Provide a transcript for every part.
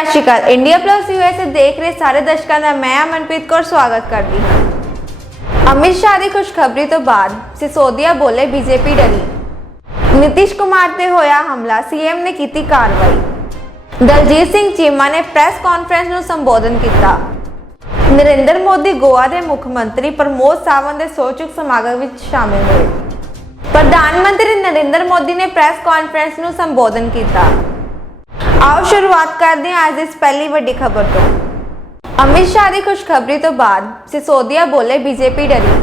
सत श्री अकाल। India plus USA देख रहे सारे दर्शकों का मैं अमनप्रीत कौर स्वागत करती हूँ। अमित शाह की खुशखबरी तो बाद सिसोदिया बोले बीजेपी डरी। नीतीश कुमार ते होया हमला, सीएम ने की कार्रवाई। दलजीत सिंह चीमा ने प्रेस कॉन्फ्रेंस में संबोधन किया। नरेंद्र मोदी गोवा के मुख्यमंत्री प्रमोद सावंत के सोचुक समागम में शामिल हुए। प्रधानमंत्री नरेंद्र मोदी ने प्रेस कॉन्फ्रेंस में संबोधन किया। आओ शुरुआत करते हैं आज इस पहली बड़ी खबर तो। अमित शाह की खुशखबरी तो बाद सिसोदिया बोले बीजेपी डरी।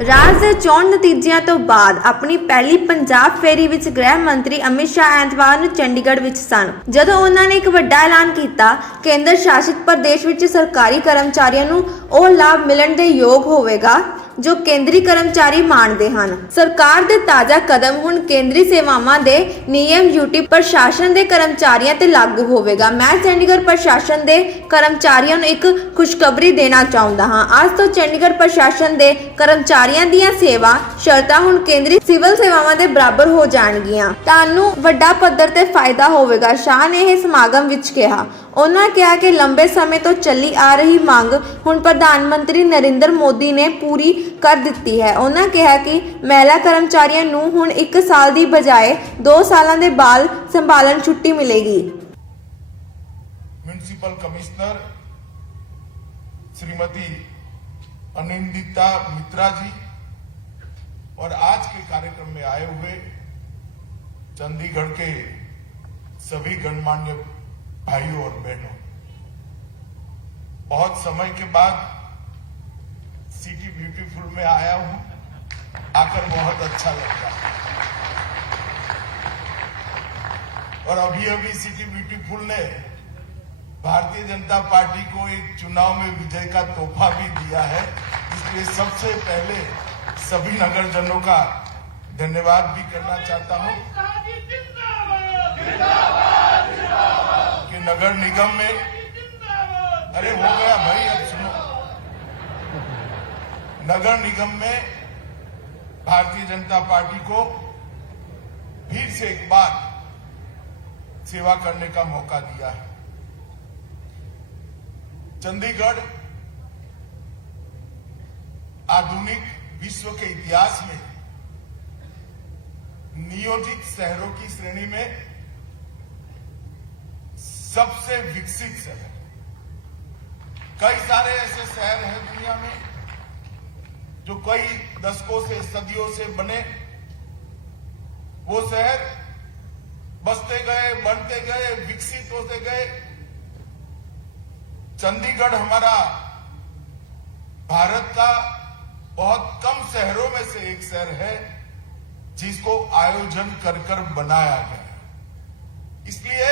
राज दे चोण नतीजिਆਂ ਤੋਂ ਬਾਅਦ ਆਪਣੀ ਪਹਿਲੀ ਪੰਜਾਬ ਫੇਰੀ ਵਿੱਚ ਗ੍ਰਹਿ ਮੰਤਰੀ ਅਮਿਤ ਸ਼ਾਹ ਐਤਵਾਰ ਨੂੰ ਚੰਡੀਗੜ੍ਹ ਵਿੱਚ ਸਨ, ਜਦੋਂ ਉਹਨਾਂ ਨੇ ਇੱਕ ਵੱਡਾ ਐਲਾਨ ਕੀਤਾ। ਕੇਂਦਰ ਸ਼ਾਸਿਤ ਪ੍ਰਦੇਸ਼ ਵਿੱਚ ਸਰਕਾਰੀ ਕਰਮਚਾਰੀਆਂ ਨੂੰ ਉਹ ਲਾਭ ਮਿਲਣ ਦੇ ਯੋਗ ਹੋਵੇਗਾ जो केंद्रीय कर्मचारी मानते हैं। सरकार के ताज़ा कदम हुण केंद्रीय सेवावां दे नियम यूटी प्रशासन के कर्मचारियों ते लागू होवेगा। मैं चंडीगढ़ प्रशासन के कर्मचारियों को एक खुशखबरी देना चाहता हाँ। आज तो चंडीगढ़ प्रशासन के कर्मचारियों दीयां सेवा शर्तां हुण केंद्रीय सिविल सेवावां दे बराबर हो जाणगीआं। तुहानूं वड्डा पद्धर ते फायदा होवेगा, शाह ने यह समागम विच कहा। उन्होंने कहा कि लंबे समय तो चली आ रही मांग हुण प्रधानमंत्री नरेंद्र मोदी ने पूरी कर दी है। उन्होंने कहा कि महिला कर्मचारियों नूं हुण 1 साल की बजाय 2 सालों के बाल संभालन छुट्टी मिलेगी। म्युनिसिपल कमिश्नर श्रीमती अनिंदिता मित्रा जी और आज के कार्यक्रम में आए हुए चंडीगढ़ के सभी गणमान्य भाइयों और बहनों, बहुत समय के बाद सिटी ब्यूटीफुल में आया हूं, आकर बहुत अच्छा लगता है। और अभी अभी सिटी ब्यूटीफुल ने भारतीय जनता पार्टी को एक चुनाव में विजय का तोहफा भी दिया है। इसलिए सबसे पहले सभी नगरजनों का धन्यवाद भी करना चाहता हूं कि नगर निगम में, अरे हो गया भाई, अब सुनो, नगर निगम में भारतीय जनता पार्टी को फिर से एक बार सेवा करने का मौका दिया है। चंडीगढ़ आधुनिक विश्व के इतिहास में नियोजित शहरों की श्रेणी में सबसे विकसित शहर। कई सारे ऐसे शहर हैं दुनिया में जो कई दशकों से, सदियों से बने। वो शहर बसते गए, बनते गए, विकसित होते गए। चंडीगढ़ हमारा भारत का बहुत कम शहरों में से एक शहर है जिसको आयोजन कर कर बनाया गया। इसलिए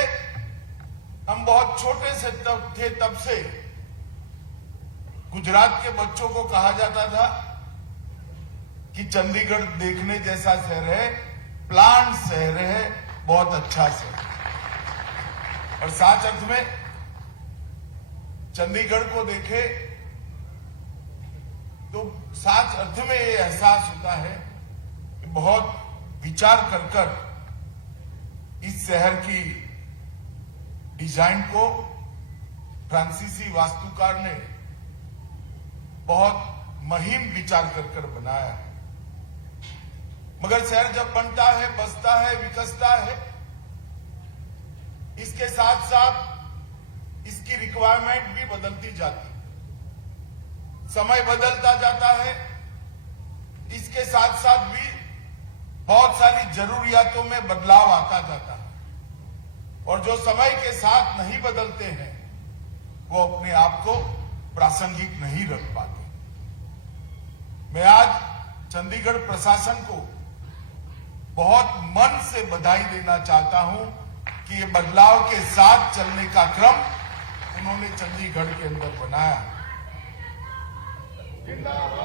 हम बहुत छोटे से थे तब से गुजरात के बच्चों को कहा जाता था कि चंडीगढ़ देखने जैसा शहर है, प्लान शहर है, बहुत अच्छा शहर। और साच अर्थ में चंडीगढ़ को देखे तो साच अर्थ में ये एहसास होता है कि बहुत विचार कर कर इस शहर की डिजाइन को फ्रांसीसी वास्तुकार ने बहुत महीन विचार कर कर बनाया है। मगर शहर जब बनता है, बसता है, विकसता है, इसके साथ साथ इसकी रिक्वायरमेंट भी बदलती जाती है। समय बदलता जाता है, इसके साथ साथ भी बहुत सारी जरूरियातों में बदलाव आता जाता है। और जो समय के साथ नहीं बदलते हैं वो अपने आप को प्रासंगिक नहीं रख पाते। मैं आज चंडीगढ़ प्रशासन को बहुत मन से बधाई देना चाहता हूं कि ये बदलाव के साथ चलने का क्रम उन्होंने चंडीगढ़ के अंदर बनाया।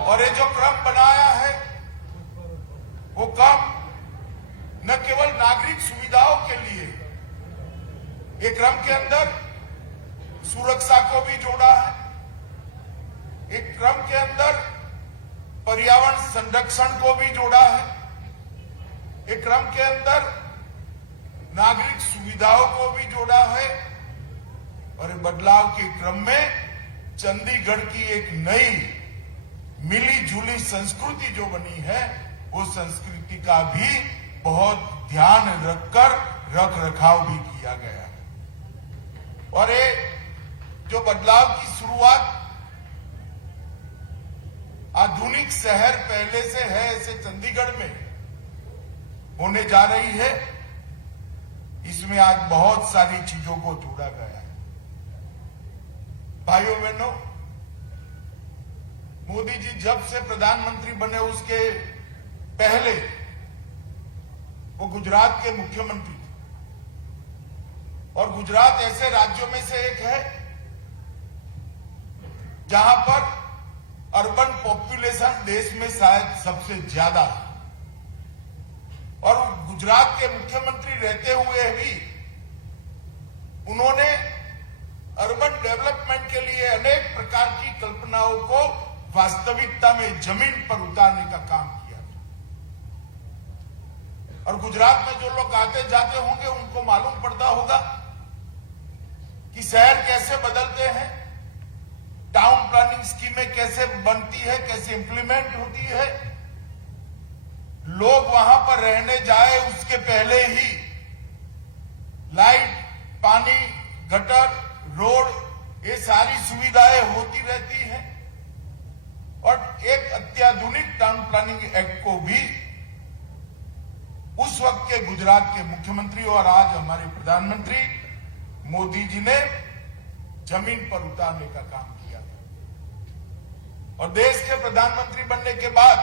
और ये जो क्रम बनाया है वो क्रम न केवल नागरिक सुविधाओं के लिए, एक क्रम के अंदर सुरक्षा को भी जोड़ा है, एक क्रम के अंदर पर्यावरण संरक्षण को भी जोड़ा है, एक क्रम के अंदर नागरिक सुविधाओं को भी जोड़ा है, और बदलाव के क्रम में चंडीगढ़ की एक नई मिली जुली संस्कृति जो बनी है, वो संस्कृति का भी बहुत ध्यान रखकर रख रखाव भी किया गया है। और ये जो बदलाव की शुरुआत आधुनिक शहर पहले से है ऐसे चंडीगढ़ में होने जा रही है, इसमें आज बहुत सारी चीजों को जोड़ा गया है। भाइयों बहनों, मोदी जी जब से प्रधानमंत्री बने उसके पहले वो गुजरात के मुख्यमंत्री थे, और गुजरात ऐसे राज्यों में से एक है जहां पर अर्बन पॉपुलेशन देश में शायद सबसे ज्यादा है। और गुजरात के मुख्यमंत्री रहते हुए भी उन्होंने अर्बन डेवलपमेंट के लिए अनेक प्रकार की कल्पनाओं को वास्तविकता में जमीन पर उतारने का काम किया। और गुजरात में जो लोग आते जाते होंगे उनको मालूम पड़ता होगा कि शहर कैसे बदलते हैं, टाउन प्लानिंग स्कीमें कैसे बनती है, कैसे इंप्लीमेंट होती है। लोग वहां पर रहने जाए उसके पहले ही लाइट, पानी, गटर, रोड, ये सारी सुविधाएं होती रहती हैं। और एक अत्याधुनिक टाउन प्लानिंग एक्ट को भी उस वक्त के गुजरात के मुख्यमंत्री और आज हमारे प्रधानमंत्री मोदी जी ने जमीन पर उतारने का काम किया। और देश के प्रधानमंत्री बनने के बाद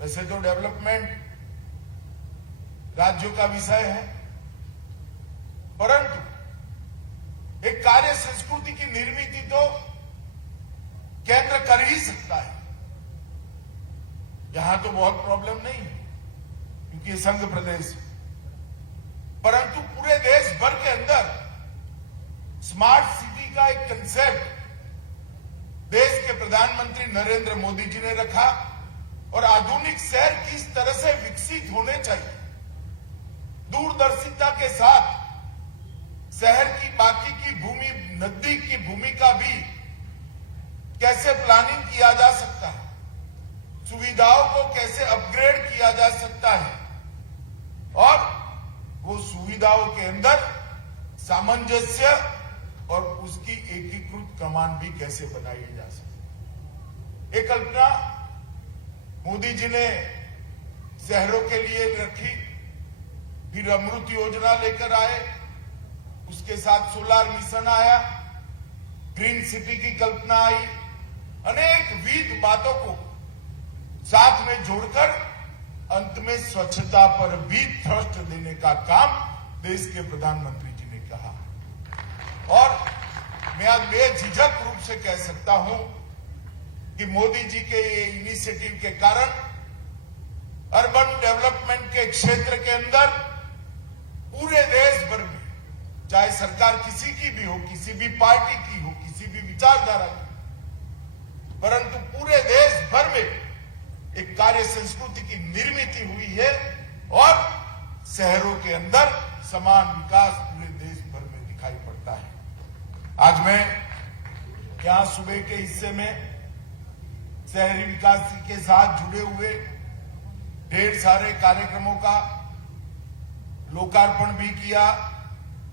वैसे तो डेवलपमेंट राज्यों का विषय है, परंतु एक कार्य संस्कृति की निर्मित तो केंद्र कर ही सकता है। यहां तो बहुत प्रॉब्लम नहीं है क्योंकि ये संघ प्रदेश है, परंतु पूरे देश भर के अंदर स्मार्ट सिटी का एक कंसेप्ट देश के प्रधानमंत्री नरेंद्र मोदी जी ने रखा। और आधुनिक शहर किस तरह से विकसित होने चाहिए, दूरदर्शिता के साथ शहर की बाकी की भूमि, नजदीक की भूमि का भी कैसे प्लानिंग किया जा सकता है, सुविधाओं को कैसे अपग्रेड किया जा सकता है, और वो सुविधाओं के अंदर सामंजस्य और उसकी एकीकृत कमान भी कैसे बनाई जा सकती। एक कल्पना मोदी जी ने शहरों के लिए रखी, फिर अमृत योजना लेकर आए, उसके साथ सोलार मिशन आया, ग्रीन सिटी की कल्पना आई, अनेक विविध बातों को साथ में जोड़कर अंत में स्वच्छता पर भी थ्रस्ट देने का काम देश के प्रधानमंत्री जी ने कहा। और मैं आज बेझिझक रूप से कह सकता हूं कि मोदी जी के ये इनिशिएटिव के कारण अर्बन डेवलपमेंट के क्षेत्र के अंदर पूरे देश भर में, चाहे सरकार किसी की भी हो, किसी भी पार्टी की हो, किसी भी विचारधारा की, परंतु पूरे देश भर में एक कार्य संस्कृति की निर्मित हुई है और शहरों के अंदर समान विकास पूरे देश भर में दिखाई पड़ता है। आज मैं यहां सुबह के हिस्से में शहरी विकास के साथ जुड़े हुए ढेर सारे कार्यक्रमों का लोकार्पण भी किया,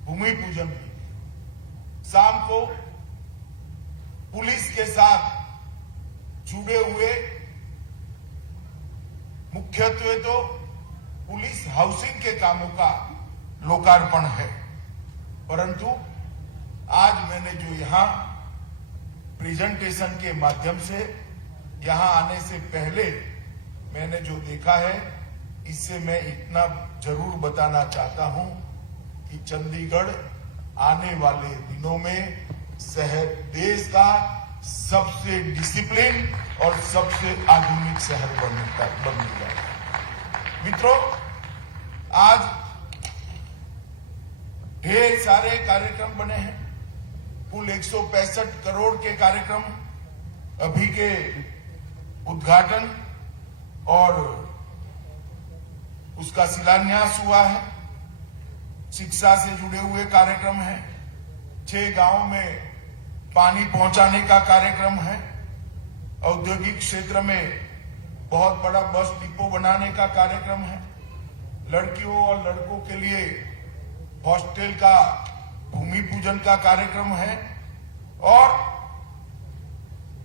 भूमि पूजन भी किया। शाम को पुलिस के साथ जुड़े हुए मुख्यत्वे तो पुलिस हाउसिंग के कामों का लोकार्पण है, परंतु आज मैंने जो यहां प्रेजेंटेशन के माध्यम से यहां आने से पहले मैंने जो देखा है, इससे मैं इतना जरूर बताना चाहता हूं कि चंडीगढ़ आने वाले दिनों में शहर देश का सबसे डिसिप्लिन और सबसे आधुनिक शहर बन गया। मित्रों, आज ढेर सारे कार्यक्रम बने हैं। कुल 165 करोड़ के कार्यक्रम अभी के उद्घाटन और उसका शिलान्यास हुआ है। शिक्षा से जुड़े हुए कार्यक्रम हैं, 6 गांवों में पानी पहुंचाने का कार्यक्रम है। औद्योगिक क्षेत्र में बहुत बड़ा बस डिपो बनाने का कार्यक्रम है। लड़कियों और लड़कों के लिए हॉस्टल का भूमि पूजन का कार्यक्रम है। और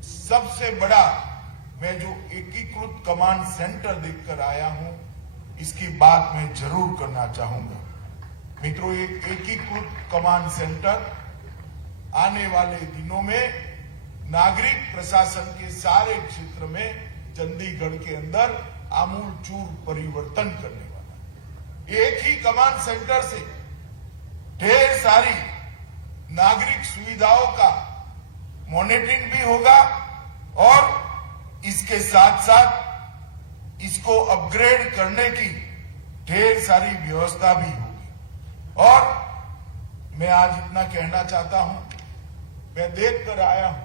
सबसे बड़ा मैं जो एकीकृत कमांड सेंटर देखकर आया हूं, इसकी बात मैं जरूर करना चाहूंगा। मित्रों, एक एकीकृत कमांड सेंटर आने वाले दिनों में नागरिक प्रशासन के सारे क्षेत्र में चंडीगढ़ के अंदर आमूल चूर परिवर्तन करने वाला है। एक ही कमांड सेंटर से ढेर सारी नागरिक सुविधाओं का मॉनिटरिंग भी होगा और इसके साथ साथ इसको अपग्रेड करने की ढेर सारी व्यवस्था भी होगी। और मैं आज इतना कहना चाहता हूं, मैं देख कर आया हूं,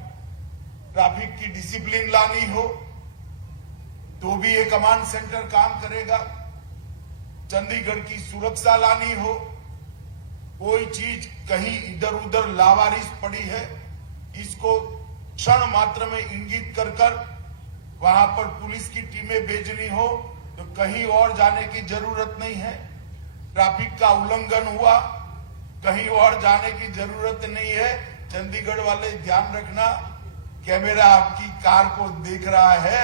ट्रैफिक की डिसिप्लिन लानी हो तो भी ये कमांड सेंटर काम करेगा। चंडीगढ़ की सुरक्षा लानी हो, कोई चीज कहीं इधर उधर लावारिस पड़ी है, इसको क्षण मात्र में इंगित कर वहां पर पुलिस की टीमें भेजनी हो तो कहीं और जाने की जरूरत नहीं है। ट्रैफिक का उल्लंघन हुआ, कहीं और जाने की जरूरत नहीं है। चंडीगढ़ वाले ध्यान रखना, कैमरा आपकी कार को देख रहा है,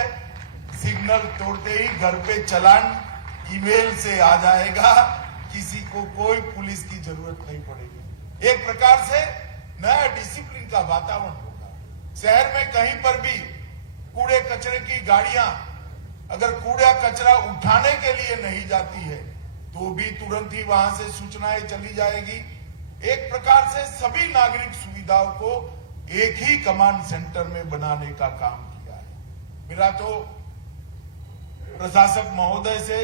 सिग्नल तोड़ते ही घर पे चालान ईमेल से आ जाएगा, किसी को कोई पुलिस की जरूरत नहीं पड़ेगी। एक प्रकार से नया डिसिप्लिन का वातावरण होगा। शहर में कहीं पर भी कूड़े कचरे की गाड़ियां अगर कूड़ा कचरा उठाने के लिए नहीं जाती है तो भी तुरंत ही वहां से सूचनाएं चली जाएगी। एक प्रकार से सभी नागरिक सुविधाओं को एक ही कमांड सेंटर में बनाने का काम किया है। मेरा तो प्रशासक महोदय से,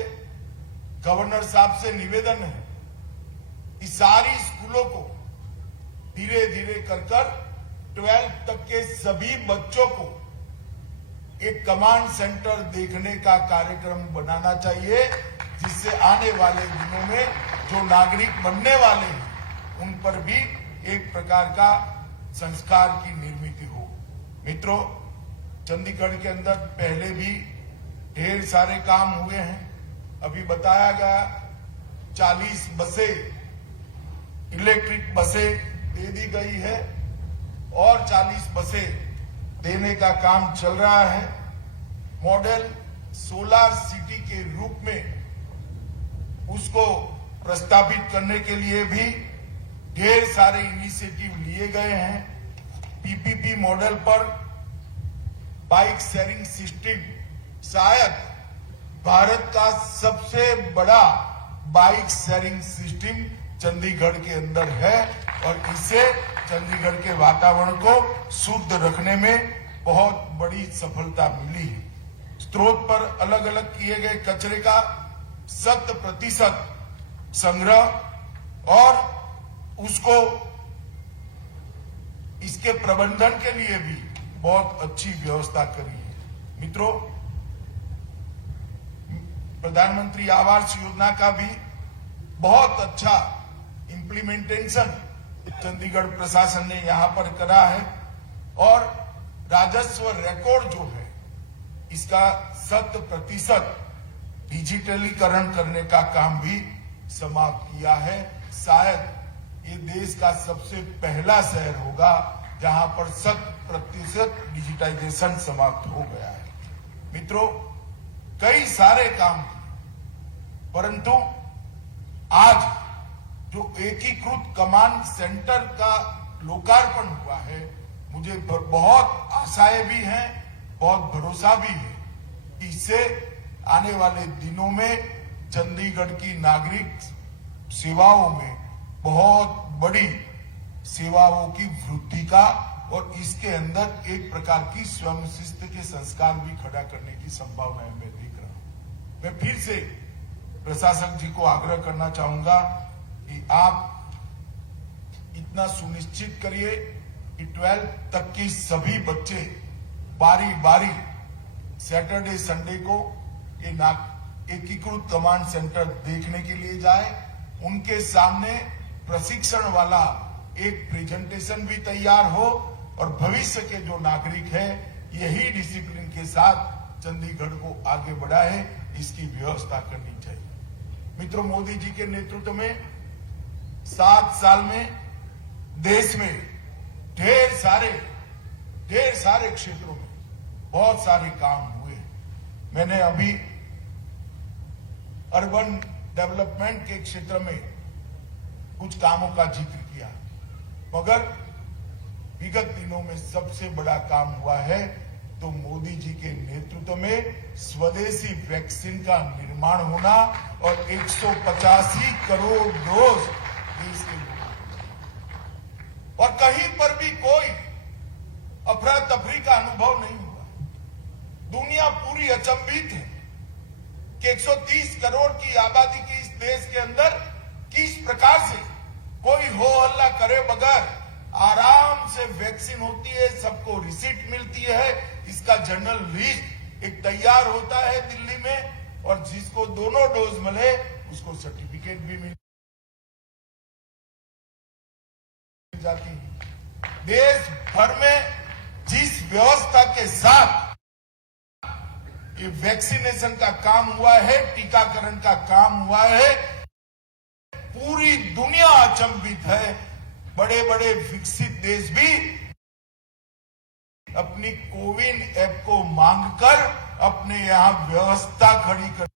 गवर्नर साहब से निवेदन है कि सारी स्कूलों को धीरे धीरे कर 12th तक के सभी बच्चों को एक कमांड सेंटर देखने का कार्यक्रम बनाना चाहिए, जिससे आने वाले दिनों में जो नागरिक बनने वाले हैं उन पर भी एक प्रकार का संस्कार की निर्मित हो। मित्रों, चंडीगढ़ के अंदर पहले भी ढेर सारे काम हुए हैं। अभी बताया गया 40 बसें, इलेक्ट्रिक बसें दे दी गई है और 40 बसें देने का काम चल रहा है। मॉडल सोलर सिटी के रूप में उसको प्रस्तावित करने के लिए भी ढेर सारे इनिशिएटिव लिए गए हैं। पीपीपी मॉडल पर बाइक शेयरिंग सिस्टम शायद भारत का सबसे बड़ा बाइक शेयरिंग सिस्टम चंडीगढ़ के अंदर है और इससे चंडीगढ़ के वातावरण को शुद्ध रखने में बहुत बड़ी सफलता मिली है। स्रोत पर अलग अलग किए गए कचरे का 100% संग्रह और उसको इसके प्रबंधन के लिए भी बहुत अच्छी व्यवस्था करी है। मित्रों, प्रधानमंत्री आवास योजना का भी बहुत अच्छा इम्प्लीमेंटेशन चंडीगढ़ प्रशासन ने यहां पर करा है और राजस्व रिकॉर्ड जो है इसका 100% डिजिटलीकरण करने का काम भी समाप्त किया है। शायद ये देश का सबसे पहला शहर होगा जहां पर 100% डिजिटाइजेशन समाप्त हो गया है। मित्रों, कई सारे काम किए, परंतु आज जो एकीकृत कमांड सेंटर का लोकार्पण हुआ है, मुझे बहुत आशाएं भी हैं, बहुत भरोसा भी है कि इससे आने वाले दिनों में चंडीगढ़ की नागरिक सेवाओं में बहुत बड़ी सेवाओं की वृद्धि का और इसके अंदर एक प्रकार की स्वयं शिस्त के संस्कार भी खड़ा करने की संभावनाएं मैं देख रहा हूं। मैं फिर से प्रशासक जी को आग्रह करना चाहूंगा कि आप इतना सुनिश्चित करिए कि 12th तक की सभी बच्चे बारी बारी सैटरडे संडे को एकीकृत कमांड सेंटर देखने के लिए जाए। उनके सामने प्रशिक्षण वाला एक प्रेजेंटेशन भी तैयार हो और भविष्य के जो नागरिक है यही डिसिप्लिन के साथ चंडीगढ़ को आगे बढ़ाए, इसकी व्यवस्था करनी चाहिए। मित्रों, मोदी जी के नेतृत्व में 7 साल में देश में ढेर सारे क्षेत्रों में बहुत सारे काम हुए। मैंने अभी अर्बन डेवलपमेंट के क्षेत्र में कुछ कामों का जिक्र किया, मगर विगत दिनों में सबसे बड़ा काम हुआ है तो मोदी जी के नेतृत्व में स्वदेशी वैक्सीन का निर्माण होना और 185 करोड़ डोज देश के और कहीं पर भी कोई अफरा तफरी का अनुभव नहीं हुआ। दुनिया पूरी अचंभित है कि 130 करोड़ की आबादी के इस देश के अंदर किस प्रकार से कोई हो हल्ला करे बगैर आराम से वैक्सीन होती है, सबको रिसीट मिलती है, इसका जनरल लिस्ट एक तैयार होता है दिल्ली में और जिसको दोनों डोज मिले उसको सर्टिफिकेट भी मिल जाती है। देश भर में जिस व्यवस्था के साथ ये वैक्सीनेशन का काम हुआ है, टीकाकरण का काम हुआ है, पूरी दुनिया अचंभित है। बड़े बड़े विकसित देश भी अपनी कोविन ऐप को मांगकर अपने यहां व्यवस्था खड़ी करने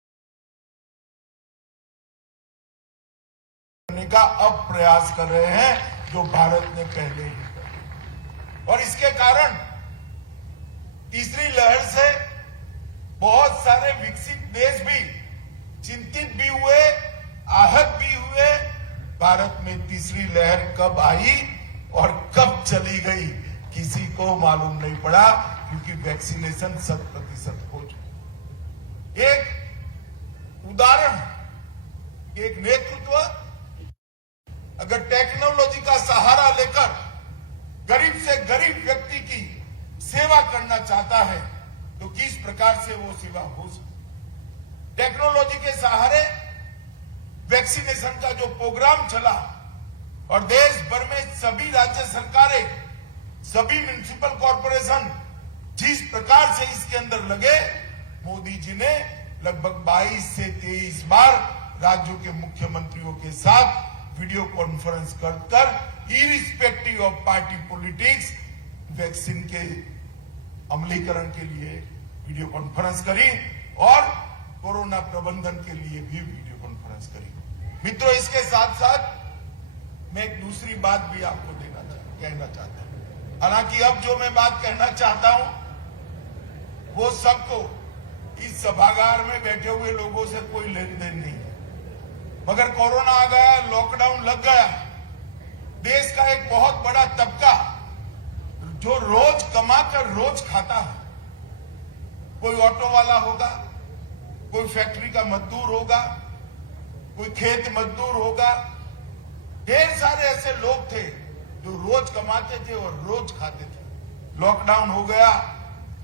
का अब प्रयास कर रहे हैं, जो भारत ने पहले ही किया। और इसके कारण तीसरी लहर से बहुत सारे विकसित देश भी चिंतित भी हुए, आहत भी हुए। भारत में तीसरी लहर कब आई और कब चली गई किसी को मालूम नहीं पड़ा, क्योंकि वैक्सीनेशन 100% हो चुकी। एक उदाहरण, एक नेतृत्व अगर टेक्नोलॉजी का सहारा लेकर गरीब से गरीब व्यक्ति की सेवा करना चाहता है तो किस प्रकार से वो सेवा हो सकती। टेक्नोलॉजी के सहारे वैक्सीनेशन का जो प्रोग्राम चला और देश भर में सभी राज्य सरकारें, सभी म्युनिसिपल कॉर्पोरेशन जिस प्रकार से इसके अंदर लगे, मोदी जी ने लगभग 22 से 23 बार राज्यों के मुख्यमंत्रियों के साथ वीडियो कॉन्फ्रेंस कर irrespective of party politics vaccine के अमलीकरण के लिए वीडियो कॉन्फ्रेंस करी और कोरोना प्रबंधन के लिए भी वीडियो कॉन्फ्रेंस करी। मित्रों, इसके साथ साथ मैं एक दूसरी बात भी आपको कहना चाहता हूं। हालांकि अब जो मैं बात कहना चाहता हूं वो सबको इस सभागार में बैठे हुए लोगों से कोई लेन देन नहीं है, मगर कोरोना आ गया, लॉकडाउन लग गया, देश का एक बहुत बड़ा तबका जो रोज कमाकर रोज खाता है, कोई ऑटो वाला होगा, कोई फैक्ट्री का मजदूर होगा, कोई खेत मजदूर होगा, ढेर सारे ऐसे लोग थे जो रोज कमाते थे और रोज खाते थे। लॉकडाउन हो गया,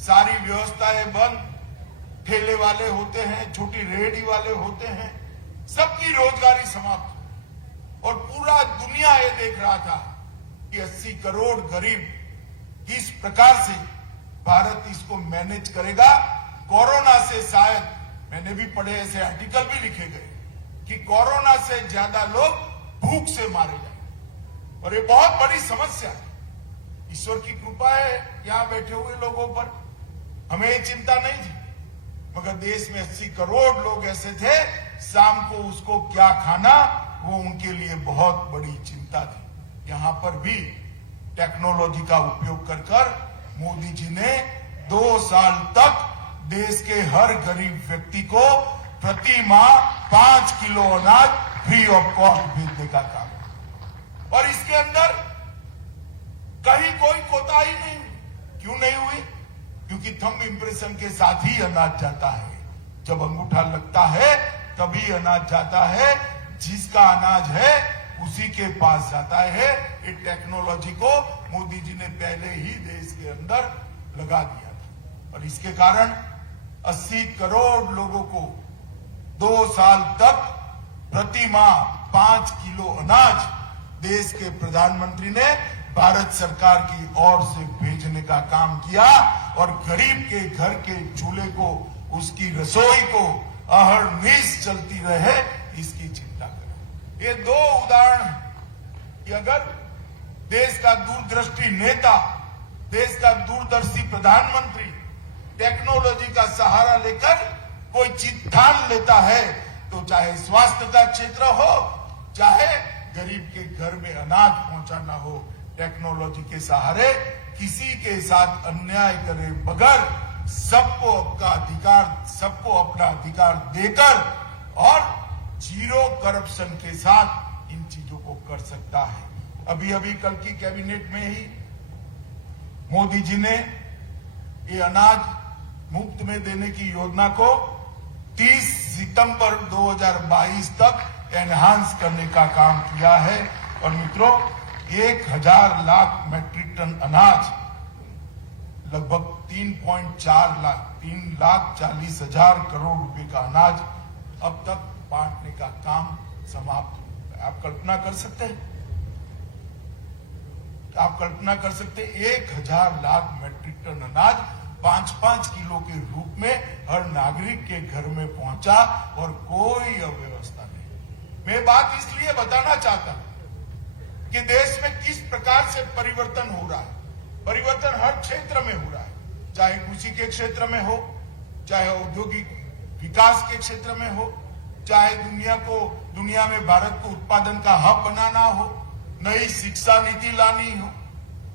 सारी व्यवस्थाएं बंद, ठेले वाले होते हैं, छोटी रेहड़ी वाले होते हैं, सबकी रोजगारी समाप्त। और पूरा दुनिया ये देख रहा था कि 80 करोड़ गरीब किस प्रकार से भारत इसको मैनेज करेगा। कोरोना से शायद, मैंने भी पढ़े ऐसे आर्टिकल भी लिखे गए कि कोरोना से ज्यादा लोग भूख से मारे जाएंगे और ये बहुत बड़ी समस्या है। ईश्वर की कृपा है यहां बैठे हुए लोगों पर, हमें ये चिंता नहीं थी, मगर देश में 80 करोड़ लोग ऐसे थे, शाम को उसको क्या खाना वो उनके लिए बहुत बड़ी चिंता थी। यहां पर भी टेक्नोलॉजी का उपयोग कर मोदी जी ने 2 साल तक देश के हर गरीब व्यक्ति को प्रति माह 5 किलो अनाज फ्री ऑफ कॉस्ट भेजने का काम। और इसके अंदर कहीं कोई कोताही नहीं हुई। क्यों नहीं हुई? क्योंकि थंब इंप्रेशन के साथ ही अनाज जाता है। जब अंगूठा लगता है तभी अनाज जाता है, जिसका अनाज है उसी के पास जाता है। ये टेक्नोलॉजी को मोदी जी ने पहले ही देश के अंदर लगा दिया था और इसके कारण 80 करोड़ लोगों को 2 साल तक प्रति माह 5 किलो अनाज देश के प्रधानमंत्री ने भारत सरकार की ओर से भेजने का काम किया और गरीब के घर के चूल्हे को, उसकी रसोई को अहर्निश चलती रहे, इसकी चिंता करें। ये दो उदाहरण हैं कि अगर देश का दूरदृष्टि नेता, देश का दूरदर्शी प्रधानमंत्री टेक्नोलॉजी का सहारा लेकर कोई चीज ठान लेता है, तो चाहे स्वास्थ्य का क्षेत्र हो, चाहे गरीब के घर में अनाज पहुंचाना हो, टेक्नोलॉजी के सहारे किसी के साथ अन्याय करे बगैर सबको अपना अधिकार देकर और जीरो करप्शन के साथ इन चीजों को कर सकता है। अभी कल की कैबिनेट में ही मोदी जी ने ये अनाज मुफ्त में देने की योजना को 30 सितंबर 2022 तक एनहांस करने का काम किया है। और मित्रों, 1,000 लाख मैट्रिक टन अनाज, लगभग 3,40,000 करोड़ रुपए का अनाज अब तक बांटने का काम समाप्त हो गया। आप कल्पना कर सकते हैं? 1,000 लाख मैट्रिक टन अनाज 5-5 किलो के रूप में हर नागरिक के घर में पहुंचा और कोई अव्यवस्था नहीं। मैं बात इसलिए बताना चाहता हूं कि देश में किस प्रकार से परिवर्तन हो रहा है। परिवर्तन हर क्षेत्र में हो रहा है, चाहे कृषि के क्षेत्र में हो, चाहे औद्योगिक विकास के क्षेत्र में हो, चाहे दुनिया में भारत को उत्पादन का हब बनाना हो, नई शिक्षा नीति लानी हो,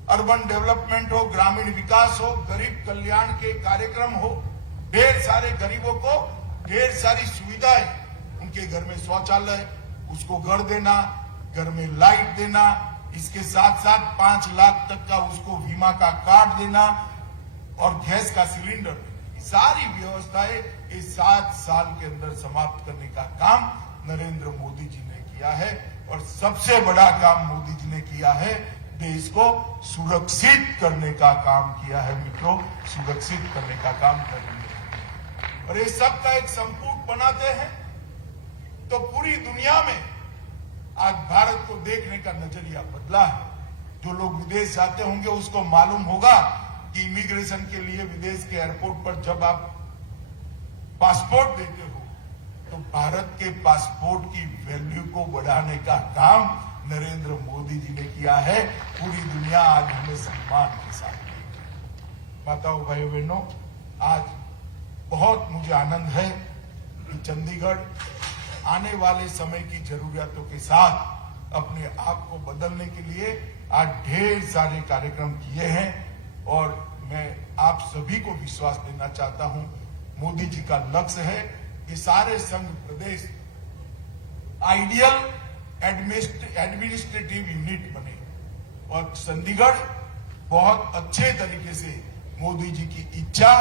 अर्बन डेवलपमेंट हो, ग्रामीण विकास हो, गरीब कल्याण के कार्यक्रम हो, ढेर सारे गरीबों को ढेर सारी सुविधाएं, उनके घर में शौचालय, उसको घर देना, घर में लाइट देना, इसके साथ साथ 5 लाख तक का उसको बीमा का कार्ड देना और गैस का सिलेंडर, सारी व्यवस्थाएं इस 7 साल के अंदर समाप्त करने का काम नरेंद्र मोदी जी ने किया है। और सबसे बड़ा काम मोदी जी ने किया है, देश को सुरक्षित करने का काम किया है। मित्रों, सुरक्षित करने का काम करेंगे और ये सब का एक संपुट बनाते हैं तो पूरी दुनिया में आज भारत को देखने का नजरिया बदला है। जो लोग विदेश जाते होंगे उसको मालूम होगा कि इमिग्रेशन के लिए विदेश के एयरपोर्ट पर जब आप पासपोर्ट देते हो तो भारत के पासपोर्ट की वैल्यू को बढ़ाने का काम नरेंद्र मोदी जी ने किया है। पूरी दुनिया आज हमें सम्मान के साथ। माताओं, भाइयों, बहनों, आज बहुत मुझे आनंद है कि चंडीगढ़ आने वाले समय की जरूरतों के साथ अपने आप को बदलने के लिए आज ढेर सारे कार्यक्रम किए हैं। और मैं आप सभी को विश्वास देना चाहता हूं, मोदी जी का लक्ष्य है कि सारे संघ प्रदेश आइडियल एडमिनिस्ट्रेटिव यूनिट बने और चंडीगढ़ बहुत अच्छे तरीके से मोदी जी की इच्छा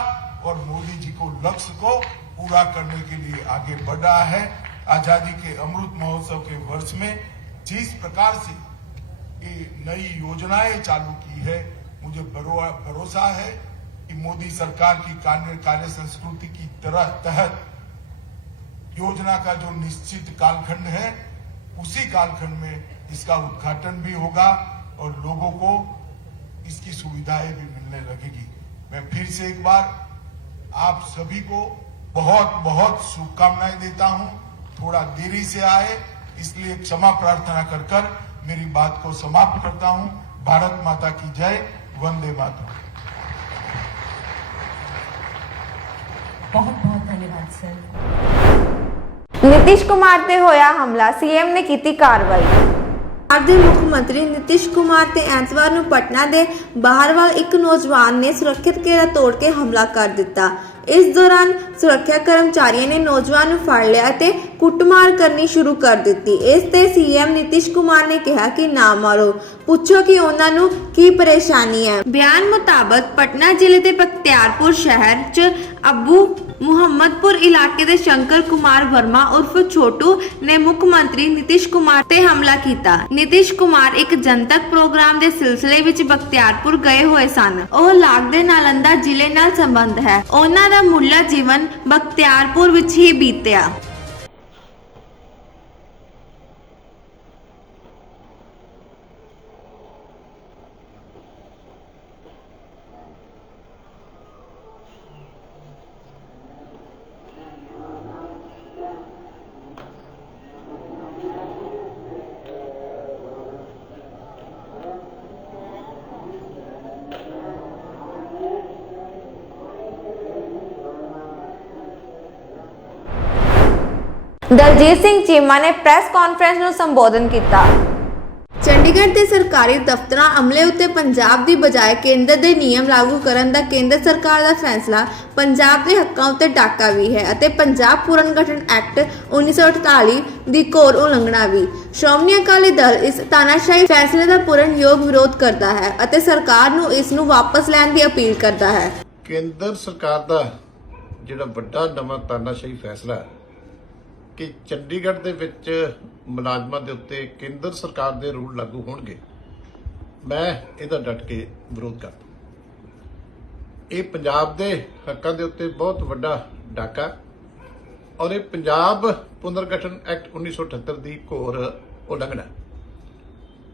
और मोदी जी को लक्ष्य को पूरा करने के लिए आगे बढ़ रहा है। आजादी के अमृत महोत्सव के वर्ष में जिस प्रकार से ये नई योजनाएं चालू की है, मुझे भरोसा है कि मोदी सरकार की कार्य संस्कृति की तहत योजना का जो निश्चित कालखंड है, उसी कालखंड में इसका उद्घाटन भी होगा और लोगों को इसकी सुविधाएं भी मिलने लगेगी। मैं फिर से एक बार आप सभी को बहुत बहुत शुभकामनाएं देता हूं। थोड़ा देरी से आए इसलिए क्षमा प्रार्थना कर मेरी बात को समाप्त करता हूं। भारत माता की जय, वंदे मातरम। बहुत बहुत धन्यवाद सर। नीतीश कुमार ते होया हमला, सीएम ने की कार्रवाई। ਦੇ ਮੁੱਖ ਮੰਤਰੀ ਨਿਤਿਸ਼ ਕੁਮਾਰ ਤੇ ਐਤਵਾਰ ਨੂੰ ਪਟਨਾ ਦੇ ਬਾਹਰਵਾਲ ਇੱਕ ਨੌਜਵਾਨ ਨੇ ਸੁਰੱਖਿਅਤ ਘੇਰਾ ਤੋੜ ਕੇ ਹਮਲਾ ਕਰ ਦਿੱਤਾ। ਇਸ ਦੌਰਾਨ ਸੁਰੱਖਿਆ ਕਰਮਚਾਰੀਆਂ ਨੇ ਨੌਜਵਾਨ ਨੂੰ ਫੜ ਲਿਆ ਤੇ ਕੁੱਟਮਾਰ ਕਰਨੀ ਸ਼ੁਰੂ ਕਰ ਦਿੱਤੀ। ਇਸ ਤੇ ਸੀਐਮ ਨਿਤਿਸ਼ ਕੁਮਾਰ ਨੇ ਕਿਹਾ ਕਿ ਨਾ ਮਾਰੋ, ਪੁੱਛੋ ਕਿ ਉਹਨਾਂ ਨੂੰ ਕੀ ਪਰੇਸ਼ਾਨੀ ਹੈ। ਬਿਆਨ ਮੁਤਾਬਕ ਪਟਨਾ ਜ਼ਿਲ੍ਹੇ ਦੇ ਬਖਤਿਆਰਪੁਰ ਸ਼ਹਿਰ 'ਚ ਅੱਬੂ ਮੁਹੰਮਦਪੁਰ ਇਲਾਕੇ ਦੇ ਸ਼ੰਕਰ ਕੁਮਾਰ ਵਰਮਾ ਉਰਫ ਛੋਟੂ ਨੇ ਮੁੱਖ ਮੰਤਰੀ ਨਿਤਿਸ਼ ਕੁਮਾਰ ਤੇ ਹਮਲਾ ਕੀਤਾ। ਨਿਤਿਸ਼ ਕੁਮਾਰ ਇੱਕ ਜਨਤਕ ਪ੍ਰੋਗਰਾਮ ਦੇ ਸਿਲਸਿਲੇ ਵਿੱਚ ਬਖਤਿਆਰਪੁਰ ਗਏ ਹੋਏ ਸਨ। ਉਹ ਲੱਗਦੇ ਨਾਲੰਦਾ ਜ਼ਿਲ੍ਹੇ ਨਾਲ ਸੰਬੰਧ ਹੈ। ਉਹਨਾਂ ਦਾ ਮੁੱਢਲਾ ਜੀਵਨ ਬਖਤਿਆਰਪੁਰ ਵਿੱਚ ਹੀ ਬੀਤਿਆ। ਦਲਜੀਤ ਸਿੰਘ ਚੀਮਾ ਨੇ ਪ੍ਰੈਸ ਕਾਨਫਰੰਸ ਨੂੰ ਸੰਬੋਧਨ ਕੀਤਾ। ਚੰਡੀਗੜ੍ਹ ਦੇ ਸਰਕਾਰੀ ਦਫ਼ਤਰਾਂ ਅਮਲੇ ਉੱਤੇ ਪੰਜਾਬ ਦੀ ਬਜਾਏ ਕੇਂਦਰ ਦੇ ਨਿਯਮ ਲਾਗੂ ਕਰਨ ਦਾ ਕੇਂਦਰ ਸਰਕਾਰ ਦਾ ਫੈਸਲਾ ਪੰਜਾਬ ਦੇ ਹੱਕਾਂ ਉੱਤੇ ਡਾਕਾ ਵੀ ਹੈ ਅਤੇ ਪੰਜਾਬ ਪੁਨਰ ਗਠਨ ਐਕਟ 1948 ਦੀ ਘੋਰ ਉਲੰਘਣਾ ਵੀ। ਸ਼੍ਰੋਮਣੀ ਅਕਾਲੀ ਦਲ ਇਸ ਤਾਨਾਸ਼ਾਹੀ ਫੈਸਲੇ ਦਾ ਪੂਰਨਯੋਗ ਵਿਰੋਧ ਕਰਦਾ ਹੈ ਅਤੇ ਸਰਕਾਰ ਨੂੰ ਇਸ ਨੂੰ ਵਾਪਸ ਲੈਣ ਦੀ ਅਪੀਲ ਕਰਦਾ ਹੈ। ਕੇਂਦਰ ਸਰਕਾਰ ਦਾ ਜਿਹੜਾ ਵੱਡਾ ਨਵਾਂ ਤਾਨਾਸ਼ਾਹੀ ਫੈਸਲਾ ਹੈ ਕਿ ਚੰਡੀਗੜ੍ਹ ਦੇ ਵਿੱਚ ਮੁਲਾਜ਼ਮਾਂ ਦੇ ਉੱਤੇ ਕੇਂਦਰ ਸਰਕਾਰ ਦੇ ਰੂਲ ਲਾਗੂ ਹੋਣਗੇ, ਮੈਂ ਇਹਦਾ ਡਟ ਕੇ ਵਿਰੋਧ ਕਰਦਾ। ਇਹ ਪੰਜਾਬ ਦੇ ਹੱਕਾਂ ਦੇ ਉੱਤੇ ਬਹੁਤ ਵੱਡਾ ਡਾਕਾ ਔਰ ਇਹ ਪੰਜਾਬ ਪੁਨਰਗਠਨ ਐਕਟ 1978 ਦੀ ਘੋਰ ਉਲੰਘਣਾ।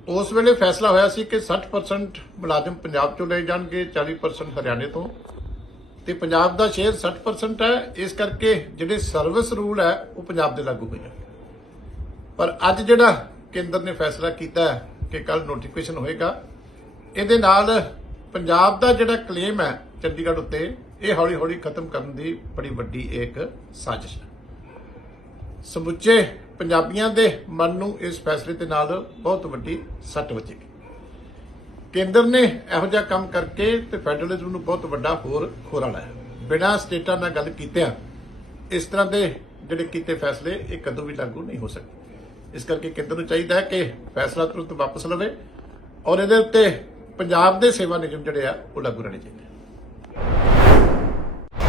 ਉਸ ਵੇਲੇ ਫੈਸਲਾ ਹੋਇਆ ਸੀ ਕਿ 60% ਮੁਲਾਜ਼ਮ ਪੰਜਾਬ ਚੋਂ ਲਏ ਜਾਣਗੇ, 40% ਹਰਿਆਣੇ ਤੋਂ, ਤੇ ਪੰਜਾਬ ਦਾ ਸ਼ੇਅਰ 60% ਹੈ। ਇਸ ਕਰਕੇ ਜਿਹੜੇ ਸਰਵਿਸ ਰੂਲ ਹੈ ਉਹ ਪੰਜਾਬ ਦੇ ਲਾਗੂ ਹੋਏ। ਪਰ ਅੱਜ ਜਿਹੜਾ ਕੇਂਦਰ ਨੇ ਫੈਸਲਾ ਕੀਤਾ ਹੈ ਕਿ ਕੱਲ ਨੋਟੀਫਿਕੇਸ਼ਨ ਹੋਏਗਾ, ਇਹਦੇ ਨਾਲ ਪੰਜਾਬ ਦਾ ਜਿਹੜਾ ਕਲੇਮ ਹੈ ਚੰਡੀਗੜ੍ਹ ਉੱਤੇ, ਇਹ ਹੌਲੀ ਹੌਲੀ ਖਤਮ ਕਰਨ ਦੀ ਬੜੀ ਵੱਡੀ ਇੱਕ ਸਾਜ਼ਿਸ਼ ਹੈ। ਸਮੁੱਚੇ ਪੰਜਾਬੀਆਂ ਦੇ ਮਨ ਨੂੰ ਇਸ ਫੈਸਲੇ ਦੇ ਨਾਲ ਬਹੁਤ ਵੱਡੀ ਸੱਟ ਵੱਜੇਗੀ। ਕੇਂਦਰ ਨੇ ਇਹੋ ਜਿਹਾ ਕੰਮ ਕਰਕੇ ਤੇ ਫੈਡਰਲਿਜ਼ਮ ਨੂੰ ਬਹੁਤ ਵੱਡਾ ਹੋਰ ਖੋਰਾ ਲਾਇਆ। ਬਿਨਾਂ ਸਟੇਟਾਂ ਨਾਲ ਗੱਲ ਕੀਤਿਆਂ ਇਸ ਤਰ੍ਹਾਂ ਦੇ ਜਿਹੜੇ ਕੀਤੇ ਫੈਸਲੇ ਇਹ ਕਦੋਂ ਵੀ ਲਾਗੂ ਨਹੀਂ ਹੋ ਸਕਦੇ। ਇਸ ਕਰਕੇ ਕੇਂਦਰ ਨੂੰ ਚਾਹੀਦਾ ਹੈ ਕਿ ਫੈਸਲਾ ਤੁਰੰਤ ਵਾਪਸ ਲਵੇ ਔਰ ਇਹਦੇ ਉੱਤੇ ਪੰਜਾਬ ਦੇ ਸੇਵਾ ਨਿਯਮ ਜਿਹੜੇ ਆ ਉਹ ਲਾਗੂ ਰਹਿਣੇ ਚਾਹੀਦੇ।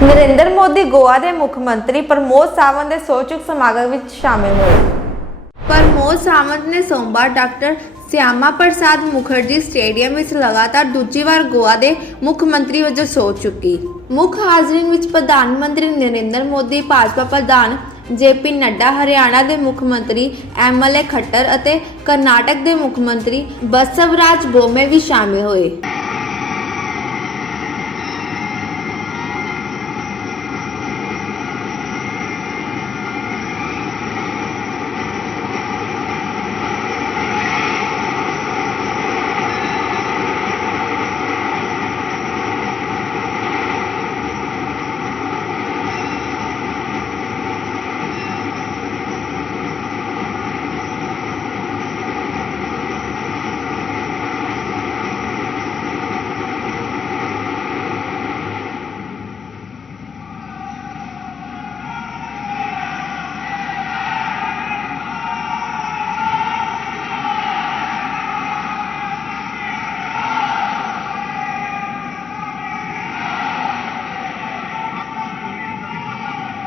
ਨਰਿੰਦਰ ਮੋਦੀ ਗੋਆ ਦੇ ਮੁੱਖ ਮੰਤਰੀ ਪ੍ਰਮੋਦ ਸਾਵੰਤ ਦੇ ਸੋਚੁਕ ਸਮਾਗਮ ਵਿੱਚ ਸ਼ਾਮਿਲ ਹੋਏ। ਪ੍ਰਮੋਦ ਸਾਵੰਤ ਨੇ ਸੋਮਵਾਰ ਡਾਕਟਰ ਸਿਆਮਾ ਪ੍ਰਸਾਦ ਮੁਖਰਜੀ ਸਟੇਡੀਅਮ ਵਿੱਚ ਲਗਾਤਾਰ ਦੂਜੀ ਵਾਰ ਗੋਆ ਦੇ ਮੁੱਖ ਮੰਤਰੀ ਵਜੋਂ ਸਹੁੰ ਚੁੱਕੀ। ਮੁੱਖ ਹਾਜ਼ਰੀਨ ਵਿੱਚ ਪ੍ਰਧਾਨ ਮੰਤਰੀ ਨਰਿੰਦਰ ਮੋਦੀ, ਭਾਜਪਾ ਪ੍ਰਧਾਨ JP ਨੱਡਾ, ਹਰਿਆਣਾ ਦੇ ਮੁੱਖ ਮੰਤਰੀ MLA ਖੱਟਰ ਅਤੇ ਕਰਨਾਟਕ ਦੇ ਮੁੱਖ ਮੰਤਰੀ ਬਸਵਰਾਜ ਬੋਮੇ ਵੀ ਸ਼ਾਮਿਲ ਹੋਏ।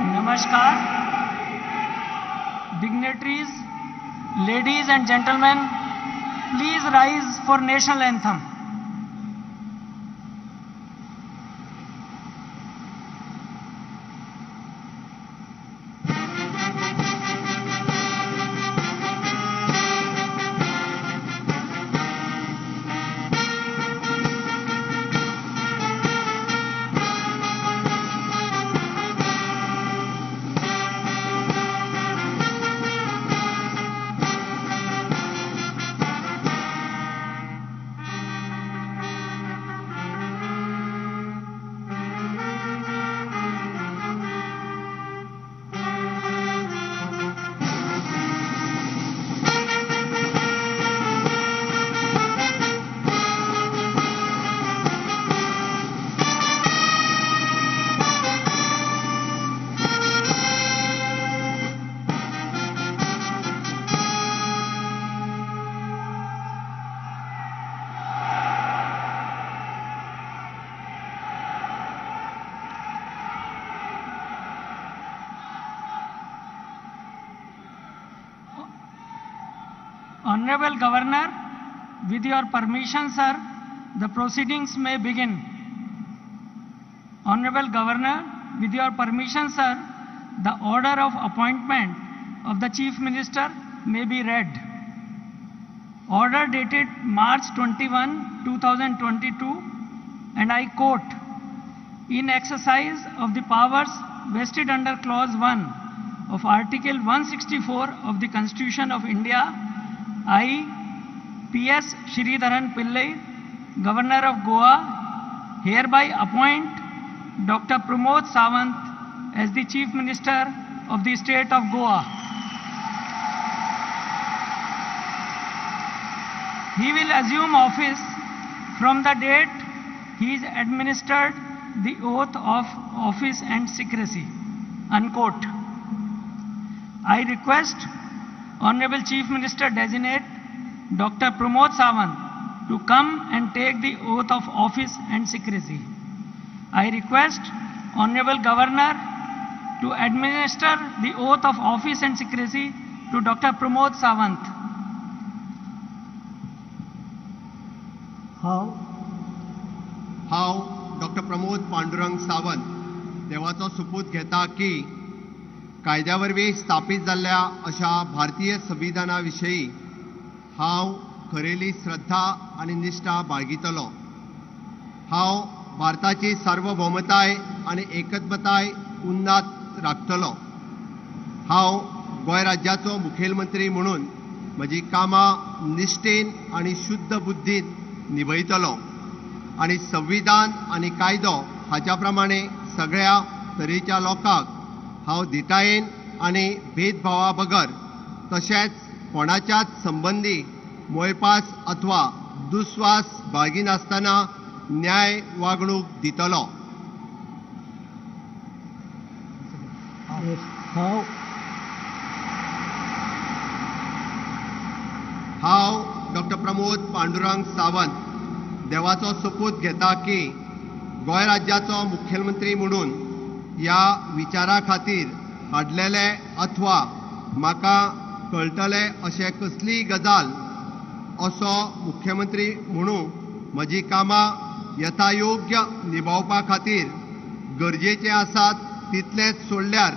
Namaskar, dignitaries, ladies and gentlemen, please rise for national anthem. Honorable Governor, with your permission, sir, the proceedings may begin. Honorable Governor, with your permission, sir, the order of appointment of the Chief Minister may be read. Order dated March 21, 2022, and I quote, in exercise of the powers vested under Clause 1 of Article 164 of the Constitution of India, I, P.S. Sridharan Pillai, Governor of Goa, hereby appoint Dr. Pramod Sawant as the Chief Minister of the State of Goa. he will assume office from the date he is administered the oath of office and secrecy. Unquote. I request Honorable Chief Minister Designate Dr. Pramod Sawant to come and take the oath of office and secrecy. I request Honorable Governor to administer the oath of office and secrecy to Dr. Pramod Sawant. हांव doctor Pramod Pandurang Sawant देवाचो सुपूत घेता की कायद्या वरवीं स्थापीत जाल्ल्या अशा भारतीय संविधाना विशयी हांव खरेली श्रद्धा आनी निश्ठा बाळगितलो. हांव भारताची सार्वभौमताय आनी एकत्मताय उन्नात राखतलो. हांव गोंय राज्याचो मुखेलमंत्री म्हणून म्हजी कामां निश्ठेन आनी शुद्ध बुद्दीन निभयतलो आनी संविधान आनी कायदो हाच्या प्रमाणे सगळ्या तरेच्या लोकांक हांव धिटायेन आनी भेदभावा बगर तशेंच कोणाच्याच संबंदी मोयपास अथवा दुस्वास बाळगिनासतना न्याय वागणूक दितलो. हांव डॉक्टर प्रमोद पांडुरंग सावंत देवाचो सोपूत घेता की गोंय राज्याचो मुखेलमंत्री म्हणून ह्या विचारा खातीर हाडलेले अथवा म्हाका कळटले अशें कसलीय गजाल असो मुख्यमंत्री म्हणून म्हजी कामां यथायोग्य निभावपा खातीर गरजेचे आसात तितलेच सोडल्यार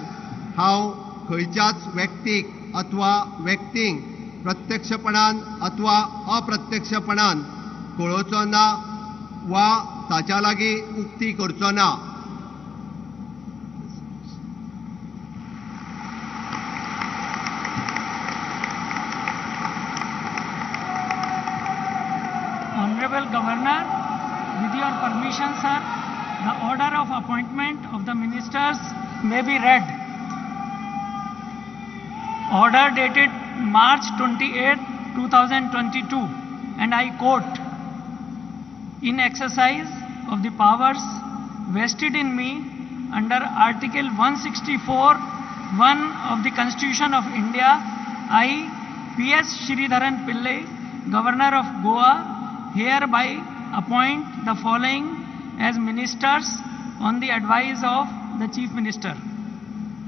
हांव खंयच्याच व्यक्तीक अथवा व्यक्तींक प्रत्यक्षपणान अथवा अप्रत्यक्षपणान कळोवचो ना वा ताच्या लागीं उक्ती करचो ना. Honorable Governor, with your permission, sir, the order of appointment of the ministers may be read. Order dated March 28, 2022, and I quote, in exercise of the powers vested in me under Article 164(1) of the Constitution of India, I, P.S. Sridharan Pillai, Governor of Goa, hereby appoint the following as ministers on the advice of the Chief Minister.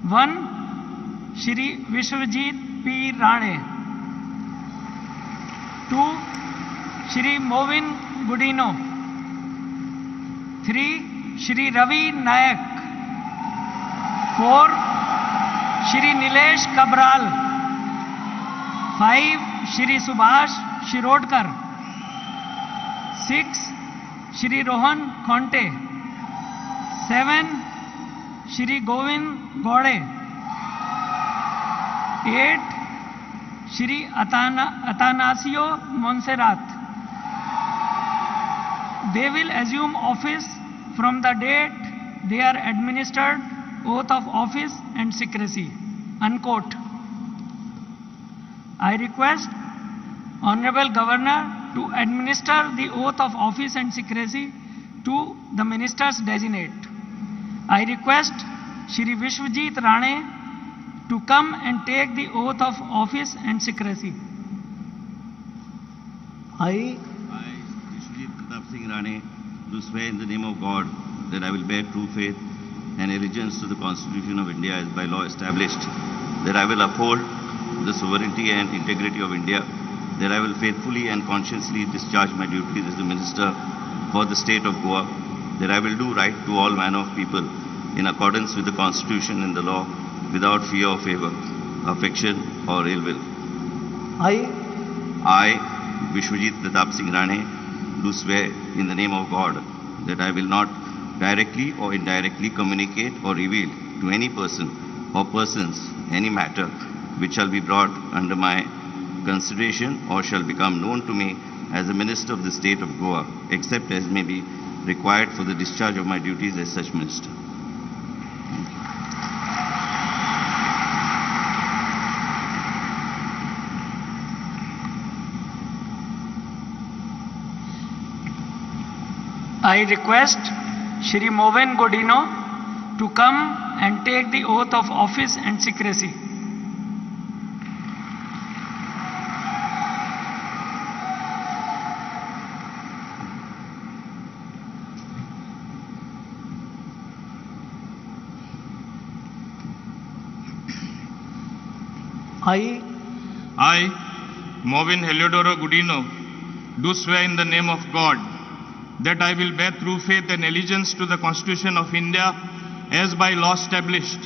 1. Shri Vishwajit P. Rane. 2. Shri Movin Gudino. 3. Shri Ravi Nayak. 4. Shri Nilesh Kabral. 5. Shri Subhash Shirodkar. 6. Shri Rohan Khonte. 7. Shri Govind Gode. 8. Shri Atanasio Monserrat. They will assume office from the date they are administered oath of office and secrecy. Unquote. I request Honorable Governor to administer the oath of office and secrecy to the ministers designate. I request Shri Vishwajit Rane to come and take the oath of office and secrecy. I, Vishwajit Pratap Singh Rane, do swear in the name of God that I will bear true faith and allegiance to the Constitution of India as by law established, that I will uphold the sovereignty and integrity of India, that I will faithfully and conscientiously discharge my duties as the Minister for the State of Goa, that I will do right to all manner of people in accordance with the Constitution and the law, without fear or favor, affection or ill will. I, Vishwajit Pratap Singh Rane, do swear in the name of God that I will not directly or indirectly communicate or reveal to any person or persons any matter which shall be brought under my consideration or shall become known to me as a Minister of the State of Goa, except as may be required for the discharge of my duties as such Minister. I request Shri Moven Godino to come and take the oath of office and secrecy. I, Movin Heliodoro Gudino, do swear in the name of God that I will bear true faith and allegiance to the Constitution of India as by law established,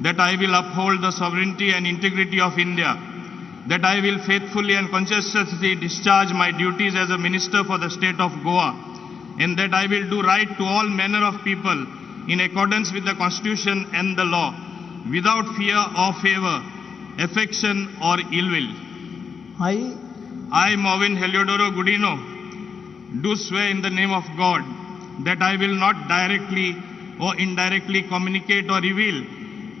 that I will uphold the sovereignty and integrity of India, that I will faithfully and conscientiously discharge my duties as a minister for the state of Goa, and that I will do right to all manner of people in accordance with the Constitution and the law, without fear or favor, affection or ill will. I, Movin Heliodoro Gudino, do swear in the name of God that I will not directly or indirectly communicate or reveal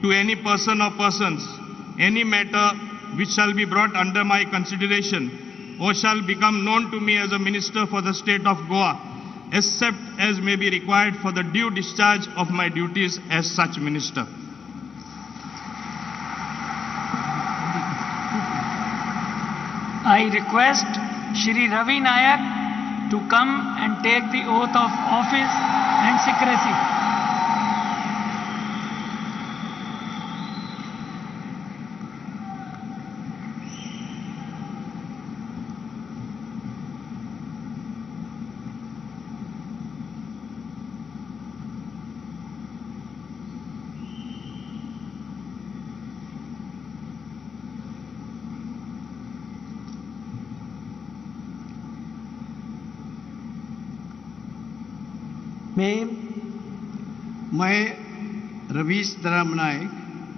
to any person or persons any matter which shall be brought under my consideration or shall become known to me as a minister for the state of Goa, except as may be required for the due discharge of my duties as such minister. I request Shri Ravi Nayak to come and take the oath of office and secrecy. मैं रवीश धर्म नायक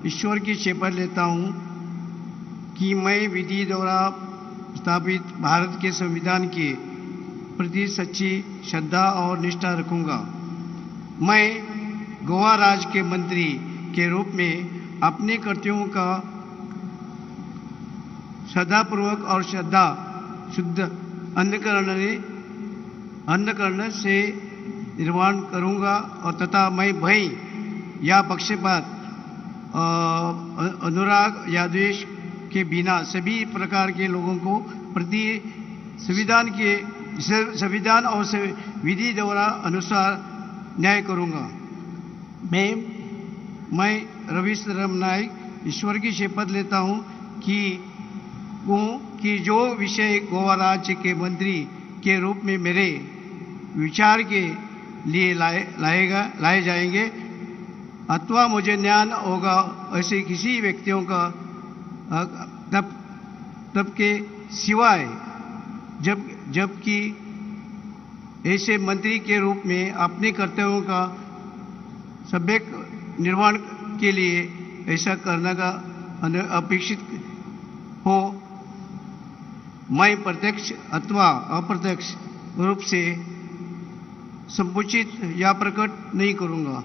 ईश्वर की शपथ लेता हूँ कि मैं विधि द्वारा स्थापित भारत के संविधान के प्रति सच्ची श्रद्धा और निष्ठा रखूँगा। मैं गोवा राज्य के मंत्री के रूप में अपने कर्तव्यों का श्रद्धापूर्वक और श्रद्धा शुद्ध अंतःकरण से निर्वहन करूंगा और तथा मैं भय या पक्षपात अनुराग या द्वेष के बिना सभी प्रकार के लोगों को प्रति संविधान और विधि द्वारा अनुसार न्याय करूंगा। मैं रवीश धर्म नायक ईश्वर की शपथ लेता हूं कि जो विषय गोवा राज्य के मंत्री के रूप में मेरे विचार के लिए लाए जाएंगे अथवा मुझे ज्ञान होगा ऐसे किसी व्यक्तियों का तब के सिवाय जबकि ऐसे मंत्री के रूप में अपने कर्तव्यों का सम्यक निर्वहन के लिए ऐसा करने का अपेक्षित हो, मैं प्रत्यक्ष अथवा अप्रत्यक्ष रूप से संकुचित या प्रकट नहीं करूंगा।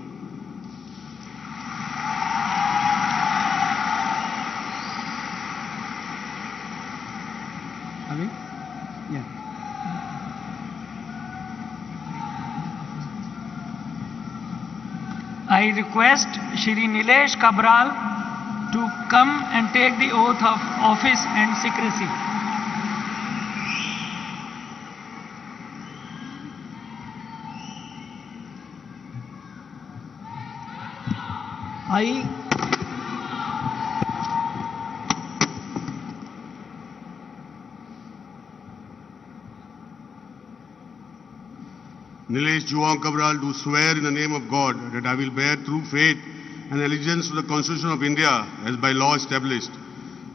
I request Shri Nilesh Kabral to come and take the oath of office and secrecy. Nilesh Juan Cabral do swear in the name of God that I will bear true faith and allegiance to the Constitution of India as by law established,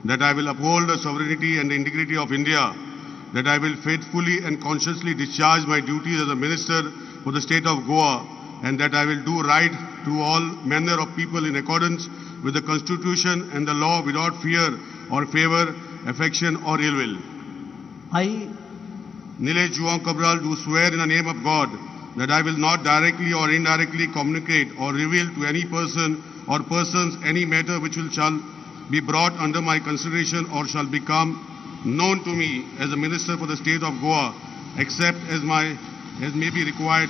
that I will uphold the sovereignty and the integrity of India, that I will faithfully and consciously discharge my duties as a minister for the state of Goa, and that I will do right to all manner of people in accordance with the Constitution and the law without fear or favor, affection or ill will. I, Nilesh Juan Cabral do swear in the name of God that I will not directly or indirectly communicate or reveal to any person or persons any matter which shall be brought under my consideration or shall become known to me as a minister for the state of Goa, except as may be required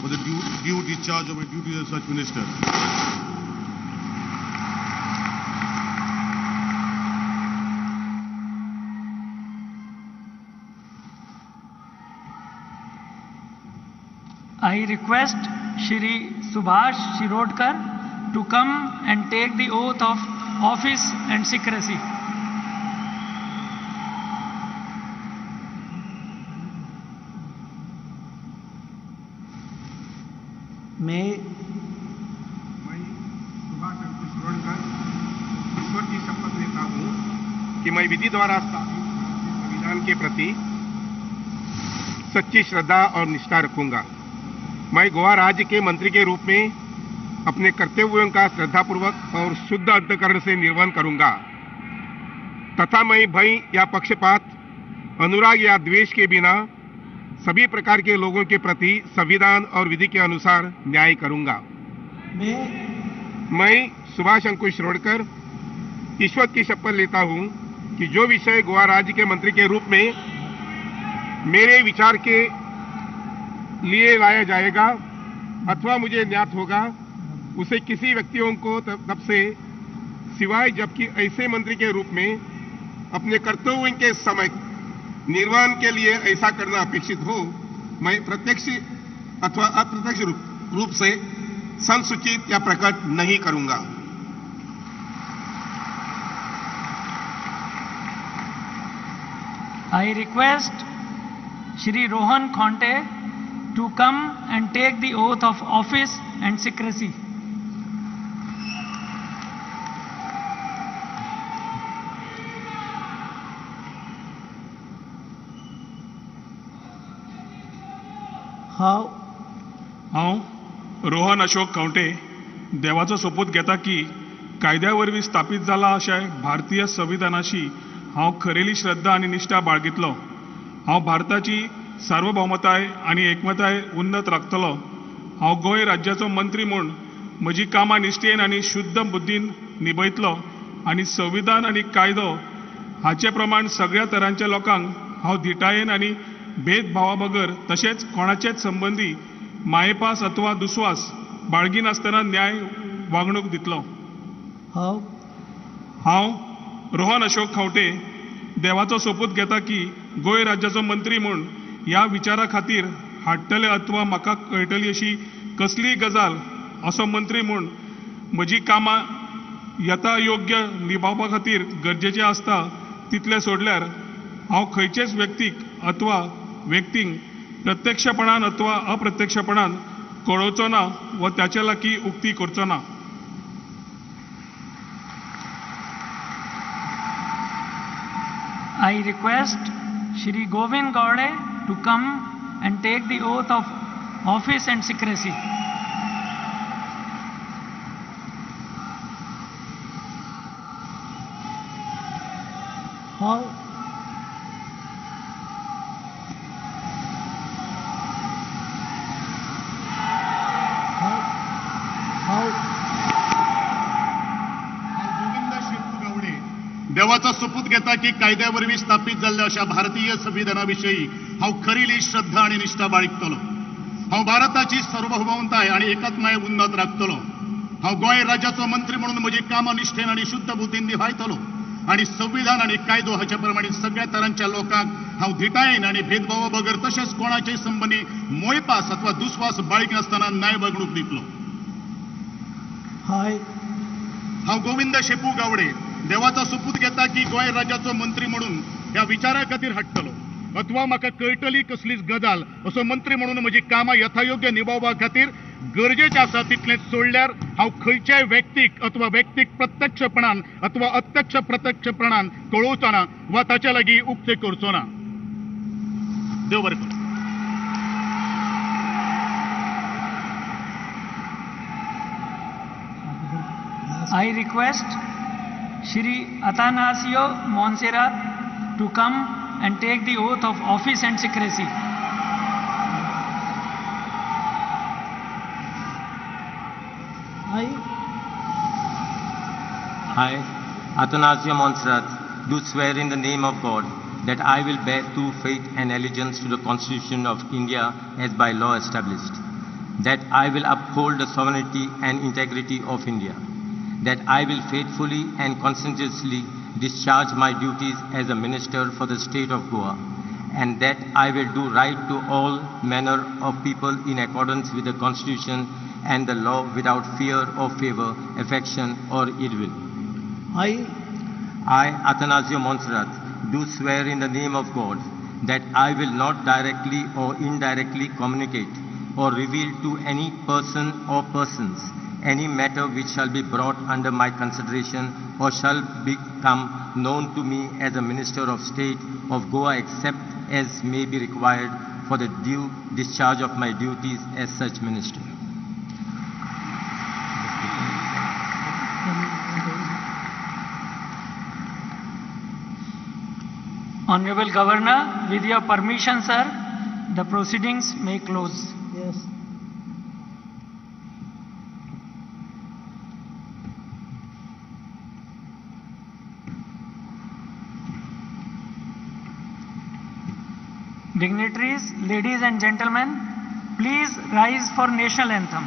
for the due discharge of my duties as such minister. I request Shri Subhash Shirodkar to come and take the oath of office and secrecy. मैं सुभाष अंकुश शिरोडकर ईश्वर की शपथ लेता हूँ कि मैं विधि द्वारा स्थापित संविधान के प्रति सच्ची श्रद्धा और निष्ठा रखूंगा। मैं गोवा राज्य के मंत्री के रूप में अपने कर्तव्यों का श्रद्धापूर्वक और शुद्ध अंतःकरण से निर्वहन करूंगा तथा मैं भय या पक्षपात, अनुराग या द्वेष के बिना सभी प्रकार के लोगों के प्रति संविधान और विधि के अनुसार न्याय करूंगा। मैं सुभाष अंकुश शिरोडकर ईश्वर की शपथ लेता हूं कि जो विषय गोवा राज्य के मंत्री के रूप में मेरे विचार के लिए लाया जाएगा अथवा मुझे ज्ञात होगा उसे किसी व्यक्तियों को तब से सिवाय जबकि ऐसे मंत्री के रूप में अपने कर्तव्यों के समय निर्वहन के लिए ऐसा करना अपेक्षित हो, मैं प्रत्यक्ष अथवा अप्रत्यक्ष रूप से संसूचित या प्रकट नहीं करूंगा। I request Shri Rohan Khonte to come and take the oath of office and secrecy. हांव रोहन अशोक खंवटे देवाचो सोपूत घेता की कायद्या वरवीं स्थापीत जाला अशें भारतीय संविधानाशी हांव खरेली श्रद्धा आनी निश्ठा बाळगितलो। हांव भारताची सार्वभौमताय आनी एकमताय उन्नत राखतलो। हांव गोंय राज्याचो मंत्री म्हूण म्हजी कामां निश्ठेन आनी शुद्ध बुद्दीन निभयतलो आनी संविधान आनी कायदो हाचे प्रमाण सगळ्या तरांच्या लोकांक हांव धिटायेन आनी भेदभावा बगर तशेंच कोणाचेच संबंदी मायेपास अथवा दुस्वास बाळगिनासतना न्याय वागणूक दितलो। हांव रोहन अशोक खंवटे देवाचो सोपूत घेता की गोंय राज्याचो मंत्री म्हूण ह्या विचारा खातीर हाडटले अथवा म्हाका कळटली अशी कसलीय गजाल असो मंत्री म्हूण म्हजी कामां यथायोग्य निभावपा खातीर गरजेचें आसता तितलें सोडल्यार हांव खंयचेच व्यक्तीक अथवा व्यक्तींक प्रत्यक्षपणान अथवा अप्रत्यक्षपणान कळोवचो ना व त्याच्या लागीं उक्ती करचो ना। I request Shri Govind Gowde to come and take the oath of office and secrecy. देवाचा सुपूत घेता की कायद्यावरवी स्थापित झालेल्या अशा भारतीय संविधानाविषयी हांव खरी श्रद्धा आणि निष्ठा बाळगतलो। हांव भारताची सार्वभौमताय आणि एकात्मताय उन्नत राखतलो। हांव गोंय राज्याचो मंत्री म्हणून म्हजी कामां निश्ठेन आणि शुद्ध बुद्धीन निभायतलो आणि संविधान आणि कायदो हाचे प्रमाणे सगळ्या तरांच्या लोकांक हांव धिटायेन आणि भेदभावा बगर तशेंच कोणाचेय संबंधी मोयपास अथवा दुस्वास बाळगिनासतना न्याय वागणूक दितलो। हांव गोविंद शेपू गावडे देवाचा सुपूत घेता की गोंय राज्याचो मंत्री म्हणून ह्या विचारा खातीर हाडटलो अथवा म्हाका कळटली कसलीच गजाल असो मंत्री म्हणून म्हजी कामां यथायोग्य निभावपा खातीर गरजेचें आसा तितलें सोडल्यार हांव खंयच्याय व्यक्तीक अथवा व्यक्तीक प्रत्यक्षपणान अथवा प्रत्यक्षपणान कळोवचो ना वा ताच्या लागीं उक्ते करचो ना। देव बरें करूं। I request Shri Atanasio Montserrat to come and take the oath of office and secrecy. I, Atanasio Montserrat, do swear in the name of God that I will bear true faith and allegiance to the Constitution of India as by law established, that I will uphold the sovereignty and integrity of India, that I will faithfully and conscientiously discharge my duties as a minister for the state of Goa, and that I will do right to all manner of people in accordance with the Constitution and the law without fear or favor, affection or ill will. I, Atanasio Montserrat, do swear in the name of God that I will not directly or indirectly communicate or reveal to any person or persons any matter which shall be brought under my consideration or shall become known to me as a Minister of State of Goa except as may be required for the due discharge of my duties as such minister. Honorable Governor, with your permission, sir, the proceedings may close. Yes. Dignitaries, ladies and gentlemen, please rise for national anthem.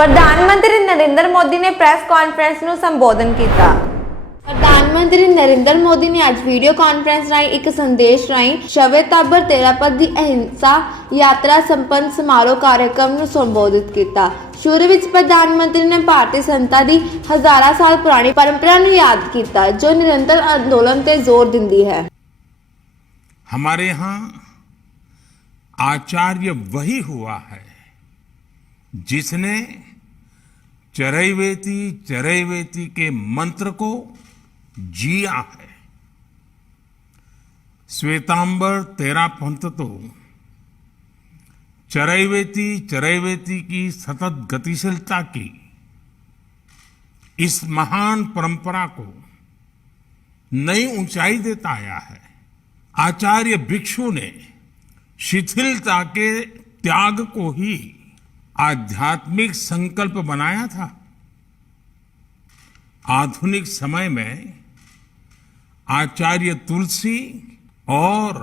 ਪ੍ਰਧਾਨ ਮੰਤਰੀ ਨਰਿੰਦਰ ਮੋਦੀ ਨੇ press conference ਨੂੰ ਸੰਬੋਧਨ ਕੀਤਾ। ਪ੍ਰਧਾਨ ਮੰਤਰੀ ਨਰਿੰਦਰ ਮੋਦੀ ਨੇ ਅੱਜ ਵੀਡੀਓ ਕਾਨਫਰੰਸ ਰਾਹੀਂ ਇੱਕ ਸੰਦੇਸ਼ ਰਾਹੀਂ ਸ਼ਵੇ ਤਾਬਰ ਤੇਰਾ ਪਦ ਦੀ ਅਹਿੰਸਾ ਯਾਤਰਾ ਸੰਪੰਨ ਸਮਾਰੋਹ ਕਾਰਜਕ੍ਰਮ ਨੂੰ ਸੰਬੋਧਿਤ ਕੀਤਾ। ਸ਼ੁਰੂ ਵਿੱਚ ਪ੍ਰਧਾਨ ਮੰਤਰੀ ਨੇ ਭਾਰਤੀ ਸੰਤਾਂ ਦੀ ਹਜ਼ਾਰਾਂ ਸਾਲ ਪੁਰਾਣੀ ਪਰੰਪਰਾ ਨੂੰ ਯਾਦ ਕੀਤਾ ਜੋ ਨਿਰੰਤਰ ਅੰਦੋਲਨ ਤੇ ਜ਼ੋਰ ਦਿੰਦੀ ਹੈ। हमारे यहाँ आचार्य वही हुआ है जिसने चरैवेति चरैवेति के मंत्र को जिया है। श्वेतांबर तेरा पंथ तो चरैवेति चरैवेति की सतत गतिशीलता की इस महान परंपरा को नई ऊंचाई देता आया है। आचार्य भिक्षु ने शिथिलता के त्याग को ही आध्यात्मिक संकल्प बनाया था। आधुनिक समय में आचार्य तुलसी और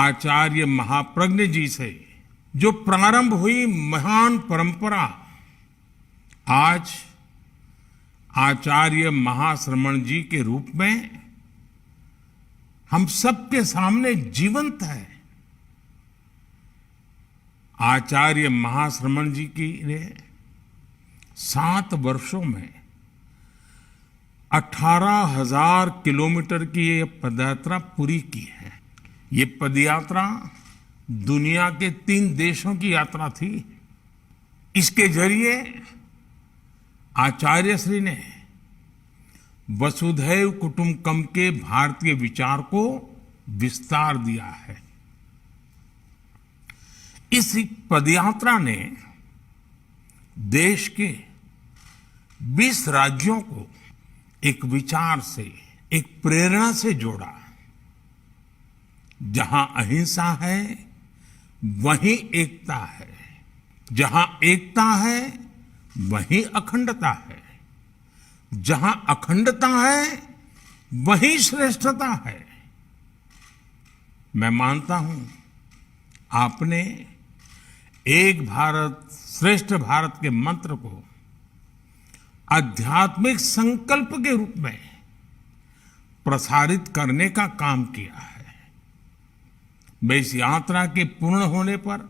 आचार्य महाप्रज्ञ जी से जो प्रारंभ हुई महान परंपरा आज आचार्य महाश्रमण जी के रूप में हम सबके सामने जीवंत है। आचार्य महाश्रमण जी की ने 7 वर्षों में 18,000 किलोमीटर की ये पदयात्रा पूरी की है। ये पदयात्रा दुनिया के 3 देशों की यात्रा थी। इसके जरिए आचार्य श्री ने वसुधैव कुटुंबकम के भारतीय विचार को विस्तार दिया है। इस पदयात्रा ने देश के 20 राज्यों को एक विचार से, एक प्रेरणा से जोड़ा। जहां अहिंसा है वहीं एकता है, जहां एकता है वहीं अखंडता है, जहां अखंडता है वहीं श्रेष्ठता है। मैं मानता हूं आपने एक भारत श्रेष्ठ भारत के मंत्र को आध्यात्मिक संकल्प के रूप में प्रसारित करने का काम किया है। मैं इस यात्रा के पूर्ण होने पर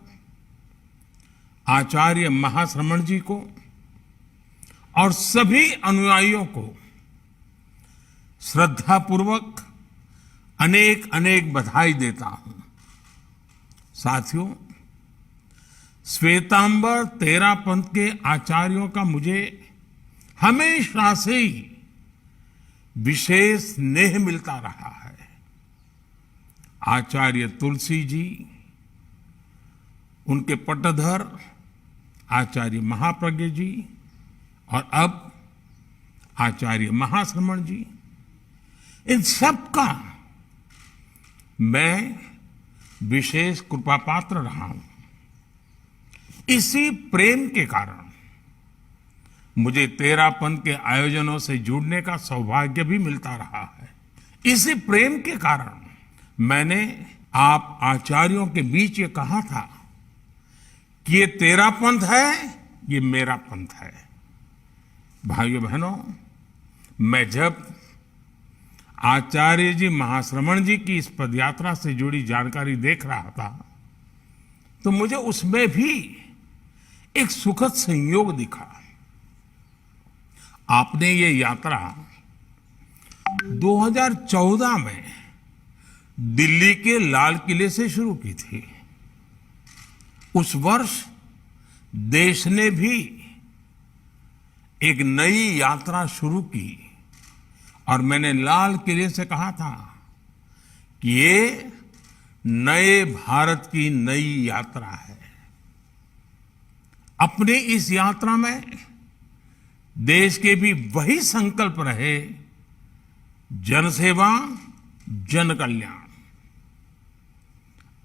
आचार्य महाश्रमण जी को और सभी अनुयायियों को श्रद्धापूर्वक अनेक अनेक बधाई देता हूं। साथियों, श्वेतांबर तेरा पंथ के आचार्यों का मुझे हमेशा से ही विशेष स्नेह मिलता रहा है। आचार्य तुलसी जी, उनके पटधर आचार्य महाप्रज्ञ जी और अब आचार्य महाश्रमण जी, इन सब का मैं विशेष कृपा पात्र रहा हूं। इसी प्रेम के कारण मुझे तेरापंथ के आयोजनों से जुड़ने का सौभाग्य भी मिलता रहा है। इसी प्रेम के कारण मैंने आप आचार्यों के बीच ये कहा था कि ये तेरा पंथ है, ये मेरा पंथ है। भाइयों बहनों, मैं जब आचार्य जी महाश्रमण जी की इस पदयात्रा से जुड़ी जानकारी देख रहा था तो मुझे उसमें भी एक सुखद संयोग दिखा। आपने ये यात्रा 2014 में दिल्ली के लाल किले से शुरू की थी। उस वर्ष देश ने भी एक नई यात्रा शुरू की और मैंने लाल किले से कहा था कि ये नए भारत की नई यात्रा है। अपनी इस यात्रा में देश के भी वही संकल्प रहे, जनसेवा, जन कल्याण।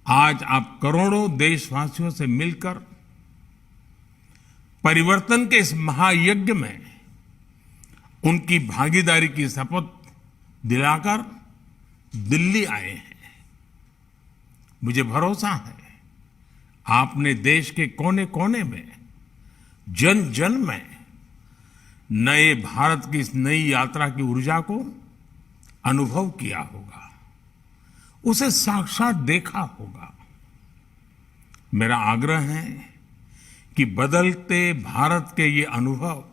आज आप करोड़ों देशवासियों से मिलकर परिवर्तन के इस महायज्ञ में उनकी भागीदारी की शपथ दिलाकर दिल्ली आए हैं। मुझे भरोसा है आपने देश के कोने कोने में, जन जन में नए भारत की इस नई यात्रा की ऊर्जा को अनुभव किया होगा, उसे साक्षात देखा होगा। मेरा आग्रह है कि बदलते भारत के ये अनुभव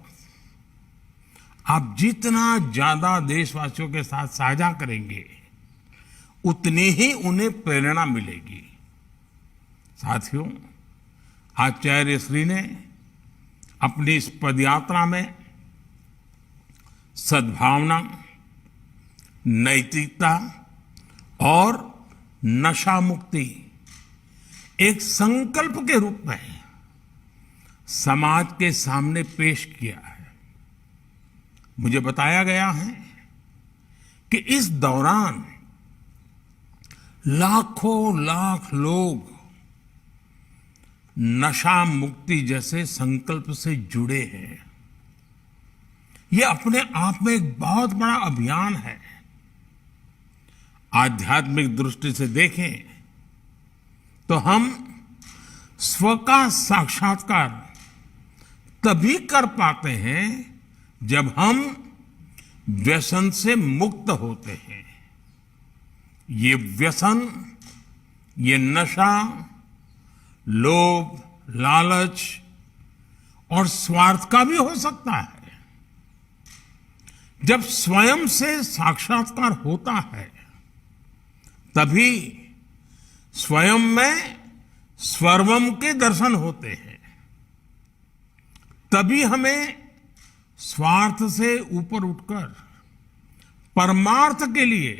आप जितना ज्यादा देशवासियों के साथ साझा करेंगे उतनी ही उन्हें प्रेरणा मिलेगी। साथियों, आचार्य श्री ने अपनी इस पदयात्रा में सद्भावना, नैतिकता और नशा मुक्ति एक संकल्प के रूप में समाज के सामने पेश किया है। मुझे बताया गया है कि इस दौरान लाखों लाख लोग नशा मुक्ति जैसे संकल्प से जुड़े हैं। ये अपने आप में एक बहुत बड़ा अभियान है। आध्यात्मिक दृष्टि से देखें तो हम स्व का साक्षात्कार तभी कर पाते हैं जब हम व्यसन से मुक्त होते हैं। ये व्यसन, ये नशा, लोभ, लालच और स्वार्थ का भी हो सकता है। जब स्वयं से साक्षात्कार होता है तभी स्वयं में सर्वम के दर्शन होते हैं। तभी हमें स्वार्थ से ऊपर उठकर परमार्थ के लिए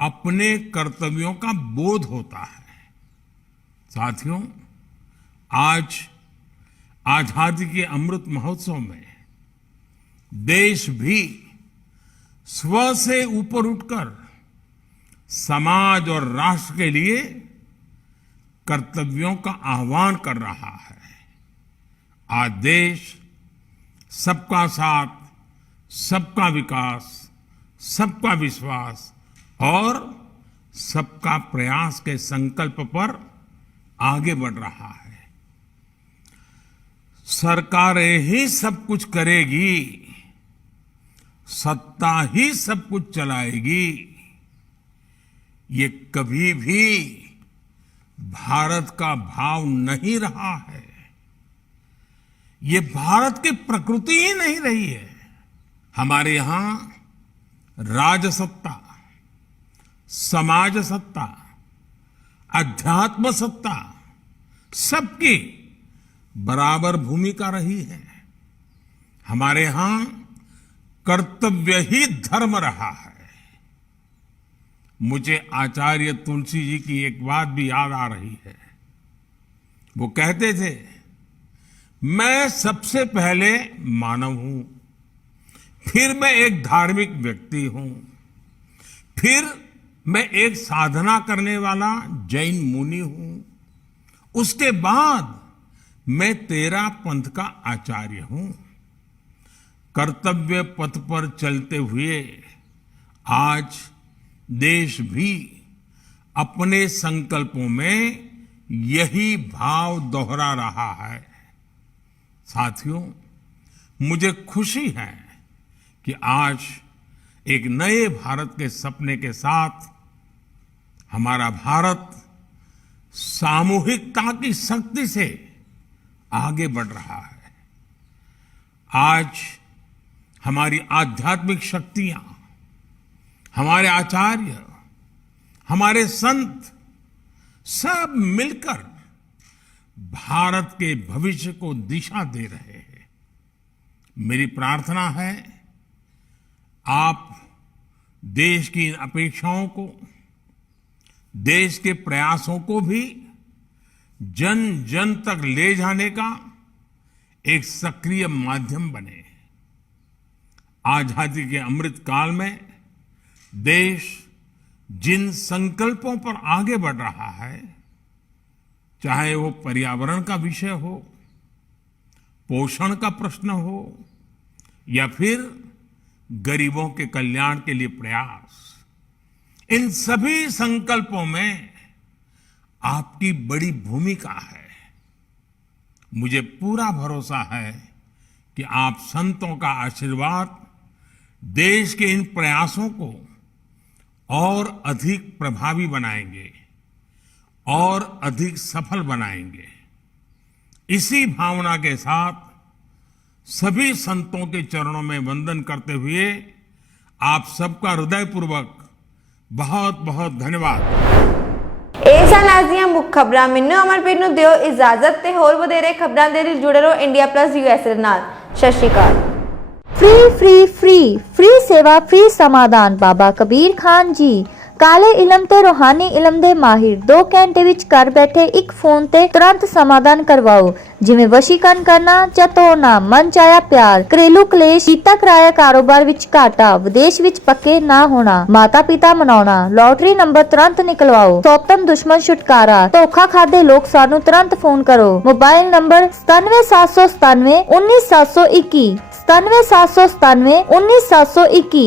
अपने कर्तव्यों का बोध होता है। साथियों, आज आजादी के अमृत महोत्सव में देश भी स्व से ऊपर उठकर समाज और राष्ट्र के लिए कर्तव्यों का आह्वान कर रहा है। आज देश सबका साथ, सबका विकास, सबका विश्वास और सबका प्रयास के संकल्प पर आगे बढ़ रहा है। सरकारें ही सब कुछ करेगी, सत्ता ही सब कुछ चलाएगी, ये कभी भी भारत का भाव नहीं रहा है। ये भारत की प्रकृति ही नहीं रही है। हमारे यहां राजसत्ता, समाज सत्ता, अध्यात्म सत्ता सबकी बराबर भूमिका रही है। हमारे यहां कर्तव्य ही धर्म रहा है। मुझे आचार्य तुलसी जी की एक बात भी याद आ रही है। वो कहते थे, मैं सबसे पहले मानव हूं, फिर मैं एक धार्मिक व्यक्ति हूं, फिर मैं एक साधना करने वाला जैन मुनि हूं, उसके बाद मैं तेरा पंथ का आचार्य हूं। कर्तव्य पथ पर चलते हुए आज देश भी अपने संकल्पों में यही भाव दोहरा रहा है। साथियों, मुझे खुशी है कि आज एक नए भारत के सपने के साथ हमारा भारत सामूहिकता की शक्ति से आगे बढ़ रहा है। आज हमारी आध्यात्मिक शक्तियां, हमारे आचार्य, हमारे संत सब मिलकर भारत के भविष्य को दिशा दे रहे हैं। मेरी प्रार्थना है आप देश की इन अपेक्षाओं को, देश के प्रयासों को भी जन जन तक ले जाने का एक सक्रिय माध्यम बने। आजादी के अमृत काल में देश जिन संकल्पों पर आगे बढ़ रहा है, चाहे वो पर्यावरण का विषय हो, पोषण का प्रश्न हो या फिर गरीबों के कल्याण के लिए प्रयास, इन सभी संकल्पों में आपकी बड़ी भूमिका है। मुझे पूरा भरोसा है कि आप संतों का आशीर्वाद देश के इन प्रयासों को और अधिक प्रभावी बनाएंगे और अधिक सफल बनाएंगे। इसी भावना के साथ सभी संतों के चरणों में वंदन करते हुए आप सबका हृदयपूर्वक बहुत बहुत धन्यवाद। ਇਹ ਸਨ ਅੱਜ ਦੀਆਂ ਮੁੱਖ ਖਬਰਾਂ। ਮੈਨੂੰ ਅਮਰਪ੍ਰੀਤ ਨੂੰ ਦਿਓ ਇਜਾਜ਼ਤ ਤੇ ਹੋਰ ਵਧੇਰੇ ਖਬਰਾਂ ਦੇ ਲਈ ਜੁੜੇ ਰਹੋ ਇੰਡੀਆ ਪਲੱਸ ਯੂਐਸਏ ਨਾਲ। ਸਤਿ ਸ਼੍ਰੀ ਅਕਾਲ। फ्री सेवा फ्री समाधान बाबा कबीर खान जी काले इलम ते रूहानी इलम दे माहिर 2 घंटे विच कर बैठे एक फोन ते तुरंत समाधान करवाओ, जिवें वशीकरण करना ਜਾਂ ਤੋੜਨਾ, मन चाया प्यार, घरेलू कलेश, ਕੀਤਾ कराया कारोबार विच घाटा, विदेश विच पक्के ना होना, माता पिता मनाउणा, लॉटरी नंबर तुरंत निकलवाओ, सौतन दुश्मन छुटकारा, धोखा खादे लोग सानू तुरंत फोन करो। Mobile number 97 797 19 721 97 797 19 721।